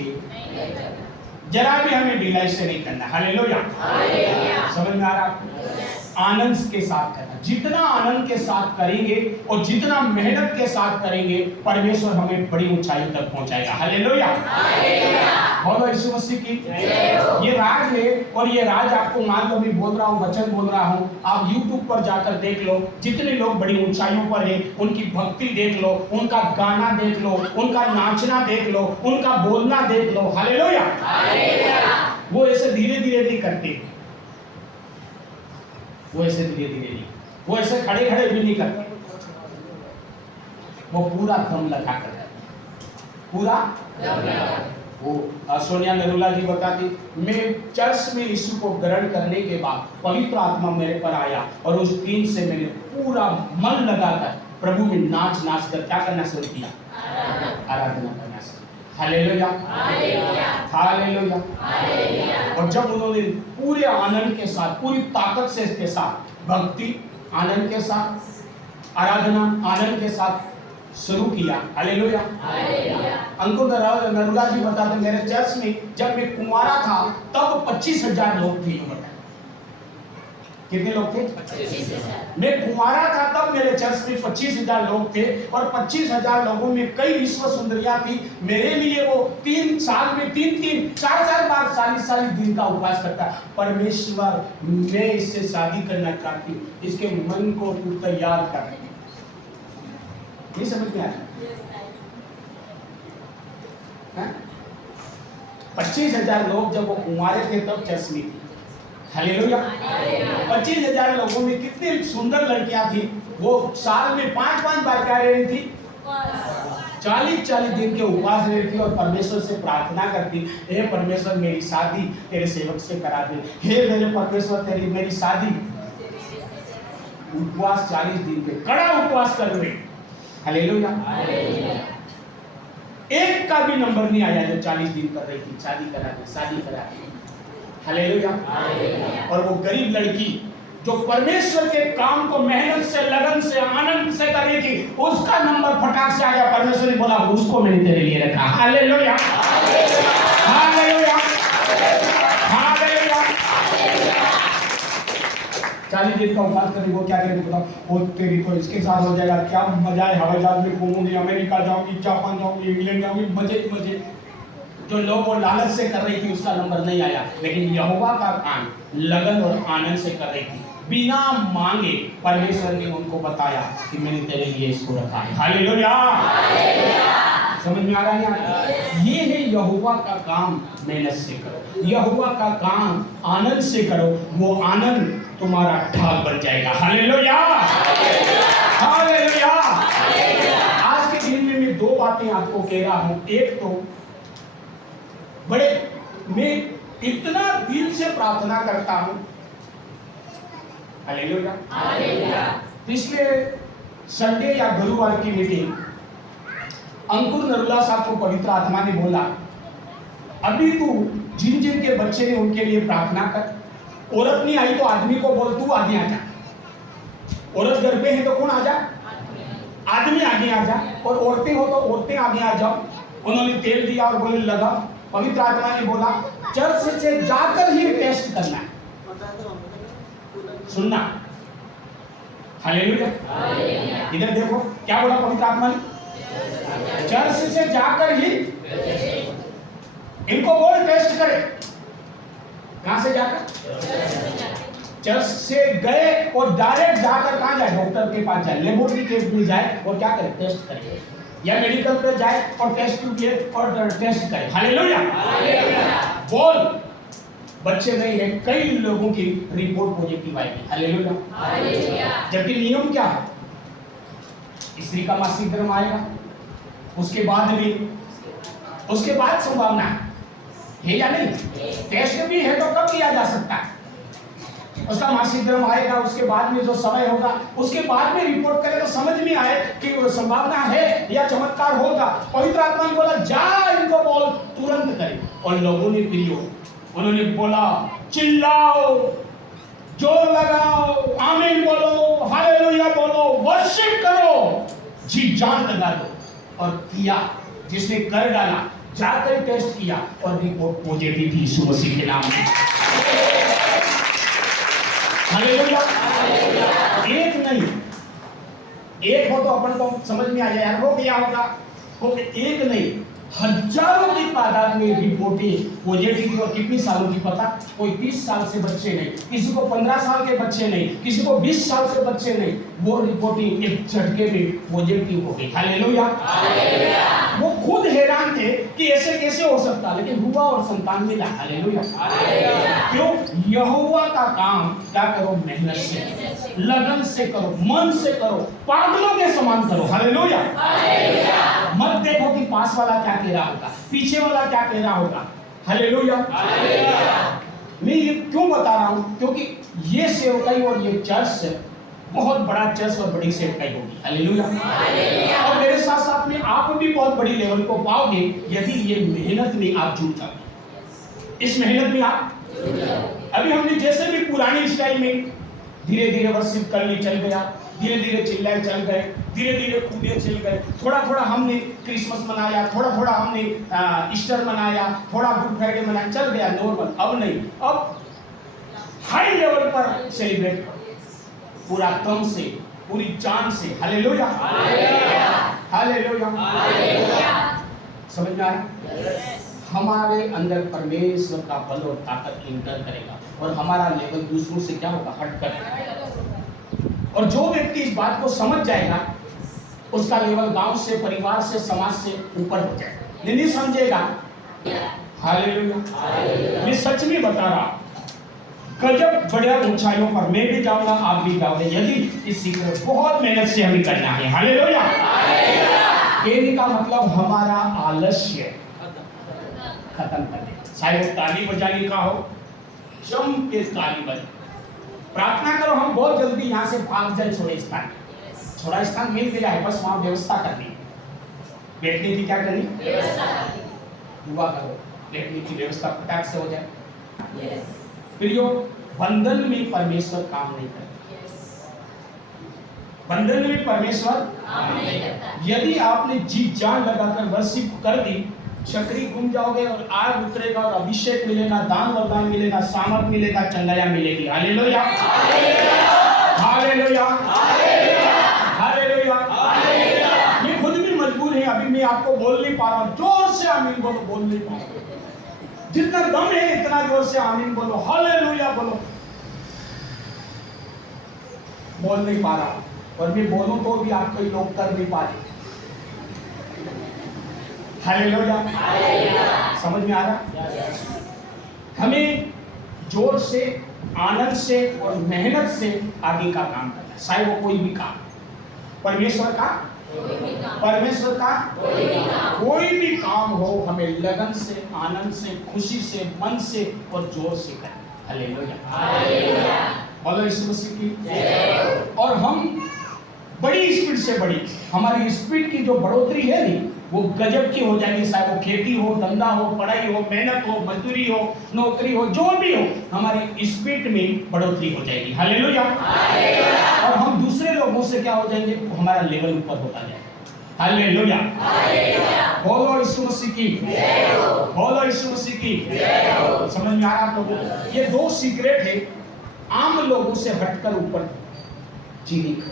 नहीं करना। हालेलुया। समझ में आ रहा है? आनंद के साथ करना। जितना आनंद के साथ करेंगे और जितना मेहनत के साथ करेंगे, परमेश्वर हमें बड़ी ऊंचाई तक पहुंचाएगा। हालेलुया, बोलो यीशु मसीह की। ये राज है, और ये राज आपको मान लो, मैं बोल रहा हूँ, वचन बोल रहा हूँ, आप YouTube पर जाकर देख लो, जितने लोग बड़ी ऊंचाइयों पर हैं, उनकी भक्ति देख लो, उनका गाना देख लो, उनका नाचना देख लो, उनका बोलना देख लो। हालेलुया, वो ऐसे धीरे धीरे नहीं करते, वो ऐसे धीरे धीरे नहीं, वो ऐसे खड़े खड़े भी नहीं करते, वो पूरा दम लगा कर, पूरा वो सोनिया नरूला जी बताती, मैं चर्च में यीशु को ग्रहण करने के बाद पवित्र आत्मा मेरे पर आया, और उस दिन से मैंने पूरा मन लगाकर प्रभु में नाच नाच कर क्या करना शुरू किया, आराधना करना शुरू। Hallelujah, hallelujah. और जब उन्होंने पूरे आनंद के साथ, पूरी ताकत से इसके साथ भक्ति आनंद के साथ, आराधना आनंद के साथ शुरू किया। हालेलुया। अंकुर नरूला जी बताते, मेरे चर्च में जब मैं कुंवारा था तब 25,000 लोग थे। कितने लोग थे? 25,000। मैं कुंवारा था तब मेरे चर्च में 25,000 लोग थे, और 25,000 लोगों में कई विश्व सुंदरियां थी। मेरे लिए वो 3 साल में 3-3 4-4 बार 40 दिन का उपवास करता। परमेश्वर, मैं इससे शादी करना चाहती हूँ, इसके मन को तू तैयार कर। ये समझ में आया? 25,000 लोग जब वो कुंवारे थे तब चर्च में थी। हालेलुया। 25,000 लोगों में कितनी सुंदर लड़कियां थी। वो साल में 5-5 बार क्या रही थी? 40-40 दिन के उपवास रही थी, और परमेश्वर से प्रार्थना करती, हे परमेश्वर मेरी शादी तेरे सेवक से करा दे, हे मेरे परमेश्वर तेरी मेरी शादी। उपवास 40 दिन के कड़ा उपवास कर रहे। हालेलुया। एक का भी नंबर नहीं आया जो 40 दिन कर रही थी, शादी करा दे, शादी करा दे। हालेलुया। और वो गरीब लड़की जो परमेश्वर के काम को मेहनत से, लगन से, आनंद से कर रही थी, उसका नंबर फटाक से आ गया। परमेश्वर ने बोला, उसको मैंने तेरे लिए रखा। Hallelujah, hallelujah, hallelujah. 40 दिन का उपवास करके वो क्या करेगी बताओ? वो तेरी तो इसके साथ हो जाएगा, क्या मजा है, हवाई जहाज में घूमूंगी, अमेरिका जाऊंगी, जापान जाऊंगी, इंग्लैंड जाऊंगी, मजे मजे। जो लोग वो लालच से कर रही थी उसका नंबर नहीं आया, लेकिन यहोवा का काम लगन और आनंद से कर रही थी, बिना मांगे परमेश्वर ने उनको बताया कि मैंने तेरे लिए इसको रखा है। हालेलुया, समझ में आ रहा है? ये है यहोवा का काम, मेहनत से करो, यहोवा का काम आनंद से करो, वो आनंद तुम्हारा ढाल बन जाएगा। Hallelujah, hallelujah. आज के दिन में मैं 2 बातें आपको कह रहा हूं। एक तो मैं इतना दिल से प्रार्थना करता हूं। Hallelujah, hallelujah. पिछले संडे या गुरुवार की मीटिंग अंकुर नरूला साहब को पवित्र आत्मा ने बोला, अभी तू जिन जिन के बच्चे ने उनके लिए प्रार्थना कर। औरत नहीं आई तो आदमी को बोल, तू आगे आ जा। औरत घर पे है तो कौन आ जा? आदमी आगे आ जा। और औरतें हो तो औरतें आगे आ जाओ। उन्होंने तेल दिया और बोले लगा। पवित्र आत्मा ने बोला चर्च से जाकर ही टेस्ट करना है, सुनना। हालेलुया, इधर देखो क्या बोला पवित्र आत्मा ने, चर्च से जाकर ही इनको बोल टेस्ट करे। कहां से जाकर? चर्च से गए और डायरेक्ट जाकर कहां जाए? डॉक्टर के पास जाए, लेबोरेटरी के में जाए और क्या करे? टेस्ट करे, या मेडिकल पे जाए और टेस्ट किए और टेस्ट करे। हालेलुया, बोल। बच्चे नहीं है, कई लोगों की रिपोर्ट पॉजिटिव आएगी। हालेलुया, जबकि नियम क्या है? स्त्री का मासिक धर्म आएगा, उसके बाद संभावना है या नहीं? टेस्ट भी है तो कब किया जा सकता है? उसका मासिक धर्म आएगा, उसके बाद में जो समय होगा, उसके बाद में रिपोर्ट करे तो समझ में आए कि वो संभावना है या चमत्कार होगा। पवित्र आत्मा ने बोला जा इनको बोल तुरंत करे। और लोगों ने प्रियो, उन्होंने बोला चिल्लाओ, जोर लगाओ, आमीन बोलो, हालेलुया बोलो, वर्शिप करो, जी जान लगा दो। और किया, जिसने कर डाला, जाकर टेस्ट किया और रिपोर्ट पॉजिटिव थी। यीशु मसीह के नाम में। हालेलुया। एक हो तो अपन को समझ में आ जाए यार हो गया होगा, हो एक नहीं, हजारों की तादाद में रिपोर्टें पॉजिटिव थी। और कितनी सालों की पता? कोई 30 साल से बच्चे नहीं, किसी को 15 साल के बच्चे नहीं, किसी को 20 साल से बच्चे नहीं, वो रिपोर्टिंग एक झटके में पॉजिटिव हो गई। हालेलुया। वो खुद हैरान थे कि ऐसे कैसे हो सकता, लेकिन हुआ और संतान मिला। हालेलुया। क्यों? यहोवा का काम क्या करो? मेहनत से, लगन से करो, मन से करो, पागलों के समान करो। हालेलुया। मत देखो कि पास वाला क्या कह रहा होगा, पीछे वाला क्या कह रहा होगा। हालेलुया। मैं ये क्यों बता रहा हूं? क्योंकि ये सेवकाई और ये चर्च बहुत बड़ा चर्च और बड़ी सेवकाई होगी। हालेलुया। और मेरे साथ साथ में आप भी बहुत बड़ी लेवल को पाओगे यदि ये मेहनत में आप जुट जाओगे। इस मेहनत में आप अभी हमने जैसे भी पुरानी स्टाइल में धीरे धीरे वर्शिप करने चल गया, धीरे धीरे चिल्लाए चल गए, धीरे धीरे कूदे चल गए, थोड़ा थोड़ा हमने क्रिसमस मनाया, थोड़ा थोड़ा हमने ईस्टर मनाया, थोड़ा गुड फ्राइडे मनाया, चल गया नॉर्मल। अब नहीं, अब हाई लेवल पर सेलिब्रेट करो, पूरा तन से, पूरी जान से। हालेलुया। हालेलुया। समझ में आया? हमारे अंदर परमेश्वर का बल और ताकत इंटर करेगा और हमारा लेवल दूसरों से क्या होगा? हट कर। और जो व्यक्ति इस बात को समझ जाएगा उसका लेवल गांव से, परिवार से, समाज से ऊपर हो जाएगा। नहीं समझेगा। हालेलुया। मैं सच में बता रहा, गजब बढ़िया ऊंचाइयों पर मैं भी जाऊंगा, आप भी जाओगे, यदि इस सीक्रेट बहुत मेहनत से हमें करना है। हालेलुया। कहने का मतलब हमारा आलस्य खत्म कर दे। चाहे वो ताली बजाने का हो, जम के ताली बजाए, प्रार्थना करो हम बहुत जल्दी यहाँ से भाग जाए। छोड़ा स्थान मिल गया है, बस वहां व्यवस्था करनी, बैठने की क्या करनी व्यवस्था, दुआ करो बैठने की व्यवस्था फटाक से हो जाए। प्रियो, बंधन में परमेश्वर काम नहीं करता। बंधन में परमेश्वर काम नहीं करता। यदि आपने जी जान लगाकर वर्शिप कर दी, चक्री घूम जाओगे और आग उतरेगा और अभिषेक मिलेगा, दान वरदान मिलेगा, सामर्थ मिलेगा, चंगाया मिलेगी। हालेलुया। हालेलुया। हालेलुया। मैं खुद भी मजबूर है, अभी मैं आपको बोल नहीं पा रहा हूं, जोर से आमीन बोलो, बोल नहीं पा रहा। जितना दम है इतना जोर से आमीन बोलो, हालेलुया बोलो। बोल नहीं पा रहा, और मैं बोलूं तो भी आप कई लोग कर नहीं पा रहे। हालेलुया। समझ में आ रहा? हमें जोर से, आनंद से और मेहनत से आगे का काम करना है, चाहे वो कोई भी काम, परमेश्वर का कोई भी काम हो, हमें लगन से, आनंद से, खुशी से, मन से और जोर से करना। हालेलुया। बोलो यीशु मसीह की जय। और हम बड़ी स्पीड से बढ़ी, हमारी स्पीड की जो बढ़ोतरी है नहीं, वो गजब की हो जाएगी। चाहे वो खेती हो, धंधा हो, पढ़ाई हो, मेहनत हो, मजदूरी हो, नौकरी हो, जो भी हो, हमारी स्पीड में बढ़ोतरी हो जाएगी। हालेलुया। और हम दूसरे लोगों से क्या हो जाएंगे? हमारा लेवल ऊपर होता जाएगा। हालेलुया। बोलो यीशु मसीह की जय हो। बोलो यीशु मसीह की जय हो। समझ में आ रहा आप लोगों को? ये दो सीक्रेट है आम लोगों से हटकर ऊपर जीने का,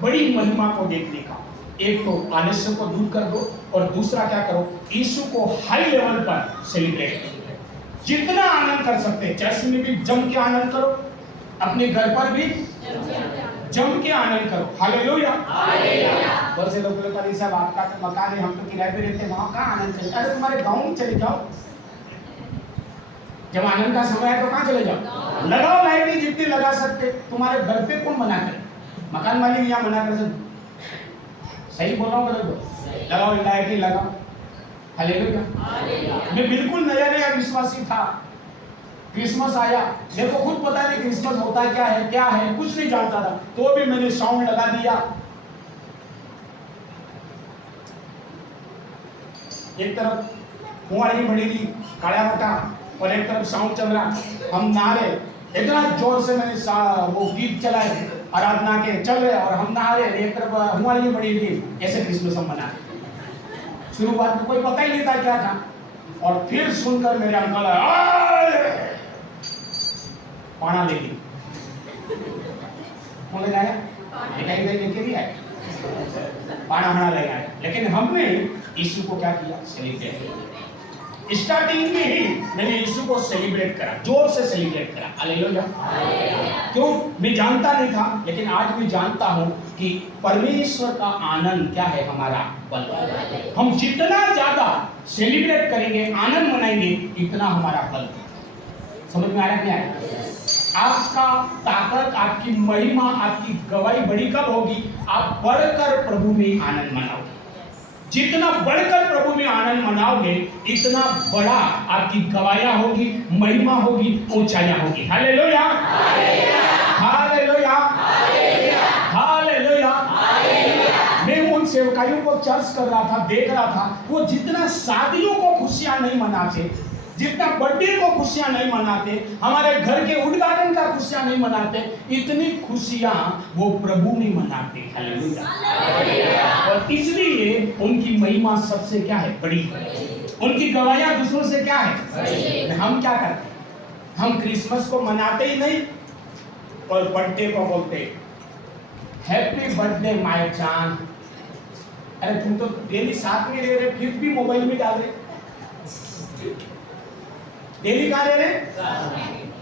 बड़ी महिमा को देखने का। एक तो आलस्य को दूर कर दो और दूसरा क्या करो? यीशु को हाई लेवल पर सेलिब्रेट करो। जितना आनंद कर सकते हैं, चर्च में भी जम के आनंद करो, अपने घर पर भी जम के आनंद करो। हालेलुया। बहुत से लोग बोलते हैं साहब आपका तो मकान है, हम तो किराए पे रहते हैं, वहां कहाँ आनंद चलता है? तुम्हारे गाँव में चले जाओ, जब आनंद का समय है तो कहाँ चले जाओ? लगाओ लाइटें जितनी लगा सकते। तुम्हारे घर पे कौन मना करे? मकान मालिक यहाँ मना कर सकते। सही बोल रहा हूँ गलत? लगाओ लाइटें लगाओ। हालेलुया। मैं बिल्कुल नया विश्वासी था, क्रिसमस आया, मेरे को खुद पता नहीं क्रिसमस होता क्या है, कुछ नहीं जानता था, तो भी मैंने साउंड लगा दिया। एक तरफ कुंवारी बड़ी थी, काला बटा, और एक तरफ साउंड चल रहा, हम नारे, इतना जोर से मैंने वो गीत चलाए आराधना के चल रहे और हम नहा रहे, एक तरफ कुंवारी बड़ी थी। ऐसे क्रिसमस हम मना। शुरुआत में कोई पता ही नहीं था क्या था, और फिर सुनकर मेरे अंकल पाना लेके बोले आया, लेके भी आए, पाना लगाया, लेकिन हमने यीशु को क्या किया? सेलिब्रेट किया। स्टार्टिंग में ही मैंने यीशु को सेलिब्रेट करा, जोर से सेलिब्रेट करा। हालेलुया। क्यों? मैं जानता नहीं था, लेकिन आज मैं जानता हूं कि परमेश्वर का आनंद क्या है? हमारा बल। हम जितना ज्यादा सेलिब्रेट करेंगे, आनंद मनाएंगे, इतना हमारा बल। समझ में आ रहा है क्या है? आपका ताकत, आपकी महिमा, आपकी गवाही बड़ी कब होगी? आप बढ़कर प्रभु में आनंद मनाओगे। जितना बढ़कर प्रभु में आनंद मनाओगे, इतना बड़ा आपकी गवाहियां होगी, महिमा होगी, ऊंचाइयां होगी। Hallelujah, hallelujah, hallelujah. मैं उन सेवकाइयों को चर्च कर रहा था, देख रहा था, वो जितना शादियों को खुशियां नहीं मनाते, जितना बर्थडे को खुशियां नहीं मनाते, हमारे घर के उद्घाटन का खुशियां नहीं मनाते, इतनी खुशियां वो प्रभु में मनाते। हालेलुया। और इसलिए उनकी महिमा सबसे क्या है? बड़ी। उनकी गवाहियां दूसरों से क्या है? हम क्या करते? हम क्रिसमस को मनाते ही नहीं और बर्थडे को बोलते हैप्पी बर्थडे माय जान। अरे तुम तो डेली साथ में रह रहे, फिर भी मोबाइल में डाल रहे। डेली कहाँ रह रहे?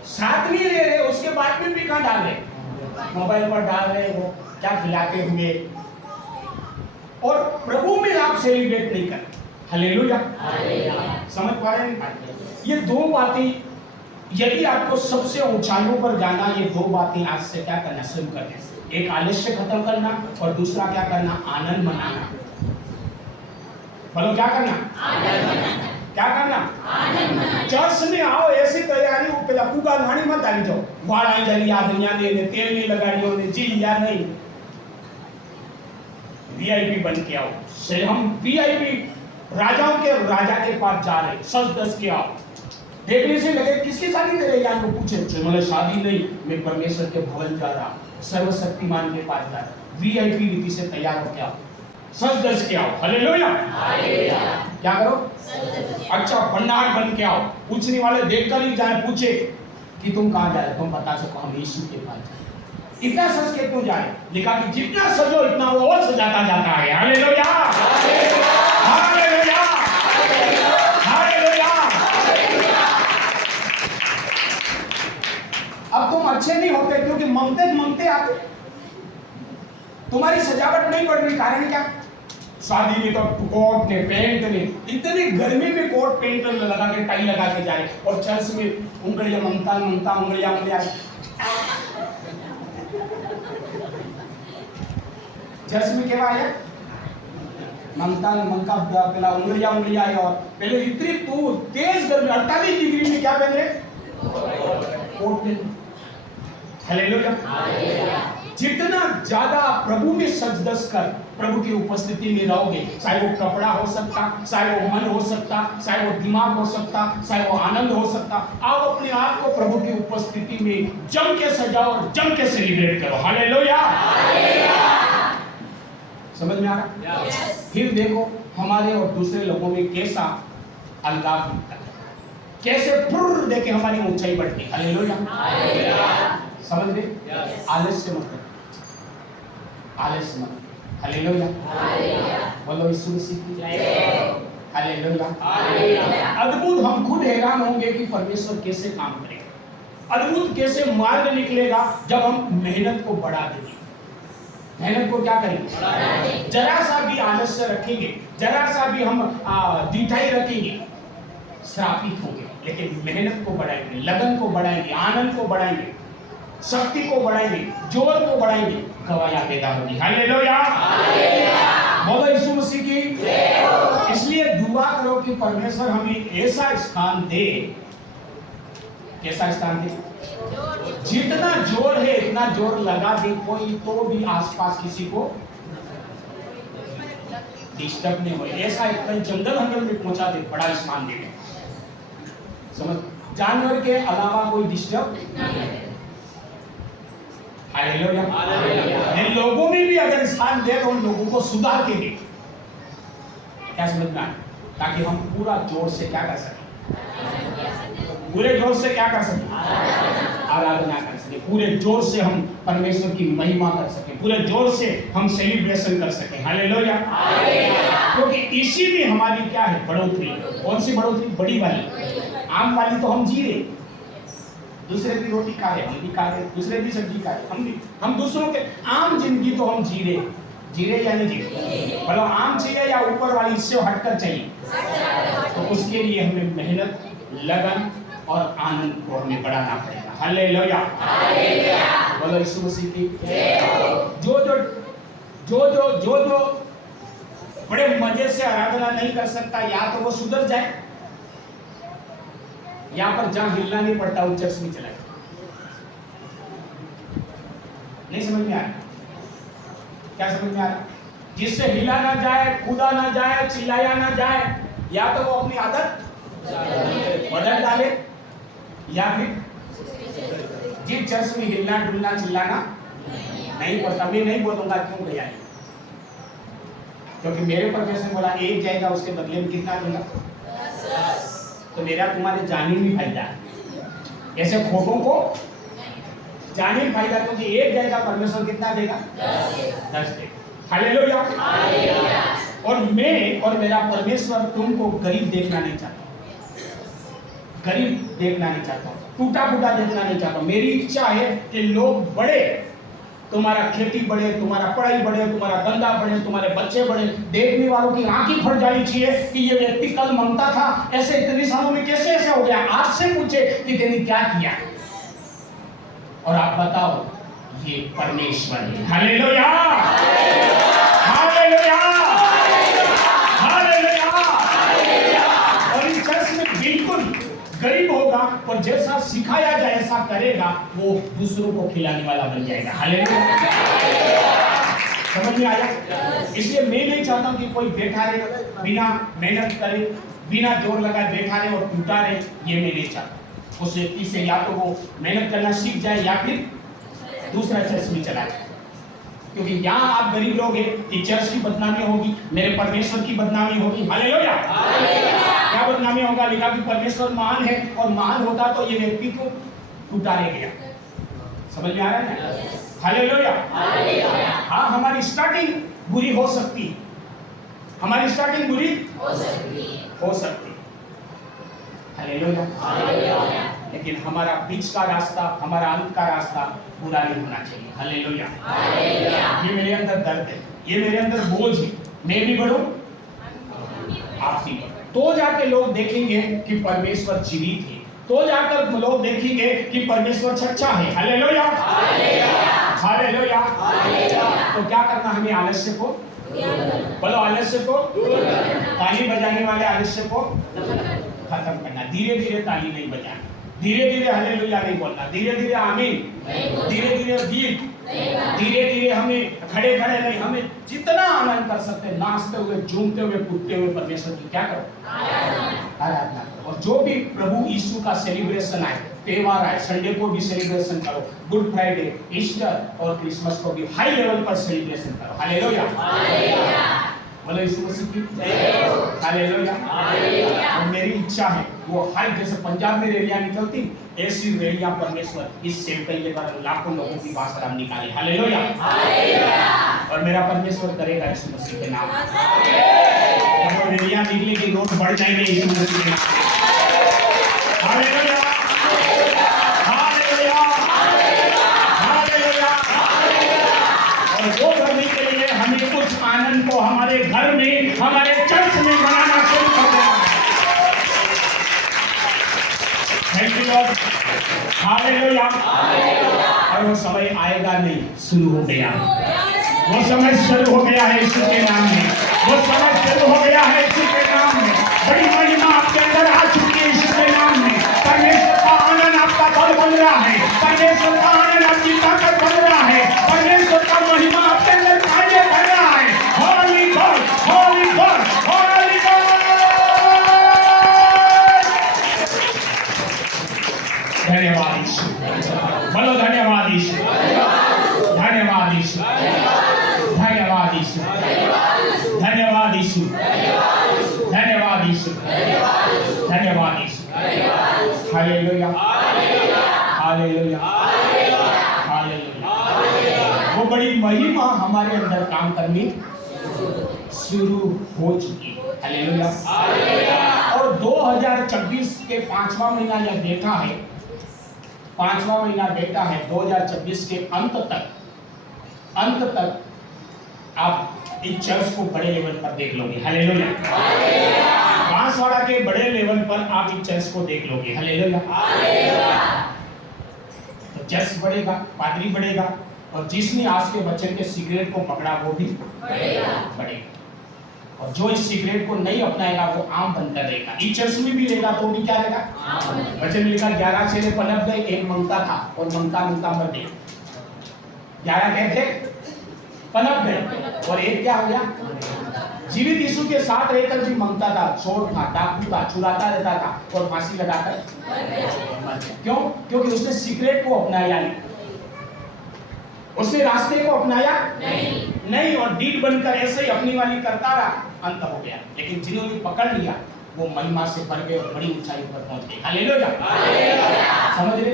साथ में रह रहे, उसके बाद में भी कहाँ डाल रहे? मोबाइल पर डाल रहे हो, क्या खिलाते हुए। और प्रभु में आप सेलिब्रेट नहीं करते। हालेलुया। समझ पा रहे हैं? ये दो बातें, यदि आपको सबसे ऊंचाइयों पर जाना, ये दो बातें आज से क्या करना शुरू कर दें। एक आलस्य खत्म करना और दूसरा क्या करना? आनंद मनाना। बोलो क्या करना? आनंद मनाना। क्या करना? आनंद मनाना। चर्च में आओ, ऐसी तैयारी पेला पूगा घाणी मत डाली जाओ, वाड़ा जली आदमिया ने तेल नहीं लगाड़ियों ने जी या नहीं। वीआईपी बन के आओ। से हम वीआईपी राजाओं के राजा के पास जा रहे, सच दस के आओ। देखने से लगे किसकी शादी दे रहे हैं, पूछे मतलब शादी नहीं, मैं परमेश्वर के भवन जा रहा, सर्वशक्तिमान के पास जा रहा। वीआईपी रीति से तैयार हो के आओ, सच दस के आओ। हालेलुया। क्या करो? अच्छा भंडार बन के आओ। पूछने वाले देखकर ही जाए, पूछे कि तुम कहाँ जा रहे, तुम बता सको हम यीशु के पास जाए। इतना सच के क्यों जाए? लिखा कि जितना सजो इतना वो और सजाता जाता है। Hallelujah, hallelujah, hallelujah. अब तुम अच्छे नहीं होते क्योंकि ममते ममते आते, तुम्हारी सजावट नहीं बढ़ रही। कारण क्या? शादी में तो कोट ने पेंट ने, इतनी गर्मी में कोट पेंट लगा के टाई लगा के जाए, और चर्च में उंगलियां ममता ममता उंगलियां उंगलियां। चर्च में क्या आया? ममता ममता पहला उंगलियां उंगलियां आई। और पहले इतनी तो तेज गर्मी 48 डिग्री में क्या पहन रहे? कोट पहन। हालेलुया। जितना ज्यादा प्रभु में सजदस कर प्रभु की उपस्थिति में रहोगे, चाहे वो कपड़ा हो सकता, चाहे वो मन हो सकता, चाहे वो दिमाग हो सकता, चाहे वो आनंद हो सकता, आप अपने आप को प्रभु की उपस्थिति में जम के सजाओ और जम के सेलिब्रेट करो। हालेलुया। समझ में आ रहा? फिर देखो हमारे और दूसरे लोगों में कैसा अलगाव दिखता है, कैसे फुर्र देके हमारी ऊंचाई बढ़ती है। हालेलुया। समझ रहे? आलस्य मत, आलस्य मत। हालेलुया, बोलो यीशु मसीह की जय। हालेलुया। अद्भुत, हम खुद हैरान होंगे कि परमेश्वर कैसे काम करेगा। अद्भुत कैसे मार्ग निकलेगा जब हम मेहनत को बढ़ा देंगे। मेहनत को क्या करेंगे? जरा सा भी आलस्य रखेंगे, जरा सा भी हम ढिठाई रखेंगे, श्रापित होंगे। लेकिन मेहनत को बढ़ाएंगे, लगन को बढ़ाएंगे, आनंद को बढ़ाएंगे, शक्ति को बढ़ाएंगे, जोर को बढ़ाएंगे, गवाहियां पैदा होगी। हालेलुया, बोलो यीशु मसीह की जय। इसलिए दुआ करो कि परमेश्वर हमें ऐसा स्थान दे, कैसा स्थान दे? जितना जोर है इतना जोर लगा दे, कोई तो भी आसपास किसी को डिस्टर्ब नहीं हो। ऐसा इतना जंगल हंगल में पहुंचा दे, बड़ा स्थान दे। समझ? जानवर के अलावा कोई डिस्टर्ब नहीं। हालेलुया। इन लोगों में भी अगर स्थान दे तो उन लोगों को सुधार के दे। क्या समझना है? ताकि हम पूरा जोर से क्या कर सकें? पूरे जोर से क्या कर सकें? आराधना कर सकें। सके, पूरे जोर से हम परमेश्वर की महिमा कर सके, पूरे जोर से हम सेलिब्रेशन कर सके। हालेलुया। क्योंकि इसी में हमारी क्या है? बढ़ोतरी। कौन सी बढ़ोतरी? बड़ी वाली। आम वाली तो हम जी रहे, दूसरे भी रोटी खा रहे, हम भी खा रहे, दूसरे भी सब्जी खा रहे, हम भी, हम दूसरों के आम जिंदगी तो हम जी रहे या नहीं जी रहे? मतलब आम चाहिए या ऊपर वाली इससे हटकर चाहिए? तो उसके लिए हमें मेहनत, लगन और आनंद को हमें बढ़ाना पड़ेगा। हालेलुया। बोलो यीशु मसीह की। जो बड़े मजे से आराधना नहीं कर सकता, या तो वो सुधर जाए, यहाँ पर जहां हिलना नहीं पड़ता उस चर्च में चला जाए। नहीं समझ में आ रहा? क्या समझ में आ रहा? जिससे हिला ना जाए, कूदा ना जाए, चिल्लाया ना जाए, या तो वो अपनी आदत बदल डाले, या फिर जिस चर्च में हिलना डुलना चिल्लाना नहीं पड़ता। मैं नहीं बोलूंगा क्यों भैया, क्योंकि मेरे परमेश्वर ने बोला एक जाएगा उसके बदले में कितना दूंगा? तो मेरा तुम्हारे जाने में फायदा है, ऐसे खोटों को जाने में फायदा, क्योंकि एक जाएगा परमेश्वर कितना देगा? 10 देगा। हालेलुया। और मैं और मेरा परमेश्वर तुमको गरीब देखना नहीं चाहता, गरीब देखना नहीं चाहता, टूटा फूटा देखना नहीं चाहता। मेरी इच्छा है कि लोग बढ़े, तुम्हारा खेती बढ़े, तुम्हारा पढ़ाई बढ़े, तुम्हारा धंधा बढ़े, तुम्हारे बच्चे बढ़े। देखने वालों की आंखें फट जानी चाहिए कि ये व्यक्ति कल ममता था, ऐसे इतने सालों में कैसे ऐसे हो गया। आपसे पूछे कि तेने क्या किया, और आप बताओ, ये परमेश्वर है। Hallelujah, hallelujah, hallelujah. और इस चर्च में बिल्कुल गरीब होगा और जैसा सिखाया जाए ऐसा करेगा, वो दूसरों को खिलाने वाला बन जाएगा। हालेलुया। समझ में आया? इसलिए मैं नहीं चाहता हूं कि कोई बैठा रहे, बिना मेहनत करे, बिना जोर लगाए बैठा रहे और टूटा रहे। ये मैं नहीं चाहता। उस व्यक्ति से या तो वो मेहनत करना सीख जाए या फिर दूसरा चर्च में चला जाए। क्योंकि यहाँ आप गरीब लोग हैं, कि चर्च की बदनामी होगी, मेरे परमेश्वर की बदनामी होगी। हालेलुया। क्या बदनामी होगा? लिखा कि परमेश्वर महान है, और महान होता तो ये व्यक्ति को टूटा रह गया। समझ में आ रहा है ना? हालेलुया। हाँ, हमारी स्टार्टिंग बुरी हो सकती है, हमारी स्टार्टिंग बुरी हो सकती है। हालेलुया। लेकिन हमारा बीच का रास्ता, हमारा अंत का रास्ता बुरा नहीं होना चाहिए। हालेलुया। ये मेरे अंदर दर्द है, ये मेरे अंदर बोझ है। मैं भी बढ़ूं, आप भी बढ़ो, तो जाके लोग देखेंगे कि परमेश्वर जीवित है, तो जाकर लोग देखेंगे कि परमेश्वर सच्चा है। Hallelujah, hallelujah. तो क्या करना हमें? आलस्य को, बोलो आलस्य को, ताली बजाने वाले आलस्य को खत्म करना। धीरे धीरे ताली नहीं बजाना, धीरे धीरे हालेलुया नहीं बोलना, धीरे धीरे आमीन, धीरे धीरे गीत, धीरे धीरे हमें खड़े खड़े नहीं, हमें जितना आनंद कर सकते हैं, नाचते हुए, झूमते हुए, कूदते हुए परमेश्वर की क्या करो? आराधना करो। और जो भी प्रभु यीशु का सेलिब्रेशन आए, त्योहार आए, संडे को भी सेलिब्रेशन करो, गुड फ्राइडे, ईस्टर और क्रिसमस को भी हाई लेवल पर सेलिब्रेशन करो। हालेलुया, बोलो यीशु मसीह की जय हो। हालेलुया। और मेरी इच्छा है वो हर, जैसे पंजाब में रैलियां निकलती, ऐसी रैलियां परमेश्वर इस सेवकाई पर लाखों लोगों की भाषा हम निकाले। हालेलुया। और मेरा परमेश्वर करेगा यीशु मसीह के नाम। और रैलियां निकलेगी, रोड बढ़ जाएंगे यीशु मसीह के नाम। Hallelujah, hallelujah, hallelujah. और वो करने के लिए हमें कुछ आनंद को हमारे घर में, हमारे चर्च में बनाना शुरू कर देना है। Thank you Lord. हालेलुया। और वो समय आएगा नहीं, शुरू हो गया। वो समय शुरू हो गया है यीशु के नाम में, वो समय शुरू हो गया है यीशु के नाम में। बड़ी महिमा आपके अंदर आ चुकी है यीशु के नाम में। परमेश्वर का आनंद आपका बल बन रहा है, परमेश्वर का आनंद आपकी ताकत बन रहा है, परमेश्वर का महिमा आपके अंदर कार्य कर रहा है। Holi God, Holi God, Holi God. धन्यवाद यीशु, बोलो धन्यवाद यीशु, धन्यवाद यीशु, धन्यवाद यीशु, धन्यवाद यीशु, धन्यवाद यीशु, धन्यवाद यीशु। Hallelujah, hallelujah, hallelujah. महिमा हमारे अंदर काम करनी शुरू हो चुकी है। हालेलुया। और 2024 के 5वां महीना यह देखा है, 5वां महीना देखा है 2024 के अंत तक आप इस चर्च को बड़े लेवल पर देख लोगे। हालेलुया। बांसवाड़ा के बड़े लेवल पर आप इस चर्च को देख लोगे। हालेलुया। तो चर्च बढ़ेगा, पादरी बढ़ेगा, और जिसने आज के वचन के सिगरेट को पकड़ा वो भी बढ़ेगा। और जो इस सिगरेट को नहीं अपनाएगा वो आम बनता रहेगा। इस चर्च में भी रहेगा तो भी क्या रहेगा? वचन लिखा 11 चेले पनप गए, एक मंगता था और मंगता मर गया। 11 कहते पनप गए और एक क्या हो गया? जीवित यीशु के साथ रहकर भी मंगता था, चोर था, डाकू था, चुराता रहता था और फांसी लगाकर मर गया। क्यों? क्योंकि उसने सिगरेट को अपनाया नहीं, उसने रास्ते को अपनाया नहीं, और डीड बनकर ऐसे ही अपनी वाली करता रहा, अंत हो गया। लेकिन जिन्होंने पकड़ लिया वो महिमा से भर गए और बड़ी ऊंचाई पर पहुंच गए। हालेलुया। समझ रहे?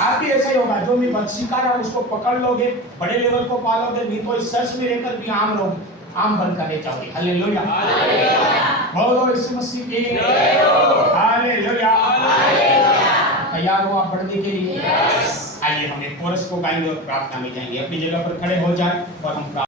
आप भी ऐसा ही होगा, जो मैं बच सिखा रहा हूं उसको पकड़ लोगे, बड़े लेवल को पालोगे, नहीं तो इस सच में रहकर भी आम बनकर रह जाओगे। हालेलुया। बोलो यीशु मसीह की हालेलुया। तैयार हो आप बढ़ने के लिए? आइए हम एक कोरस को गाएंगे और प्रार्थना में जाएंगे। अपनी जगह पर खड़े हो जाए और हम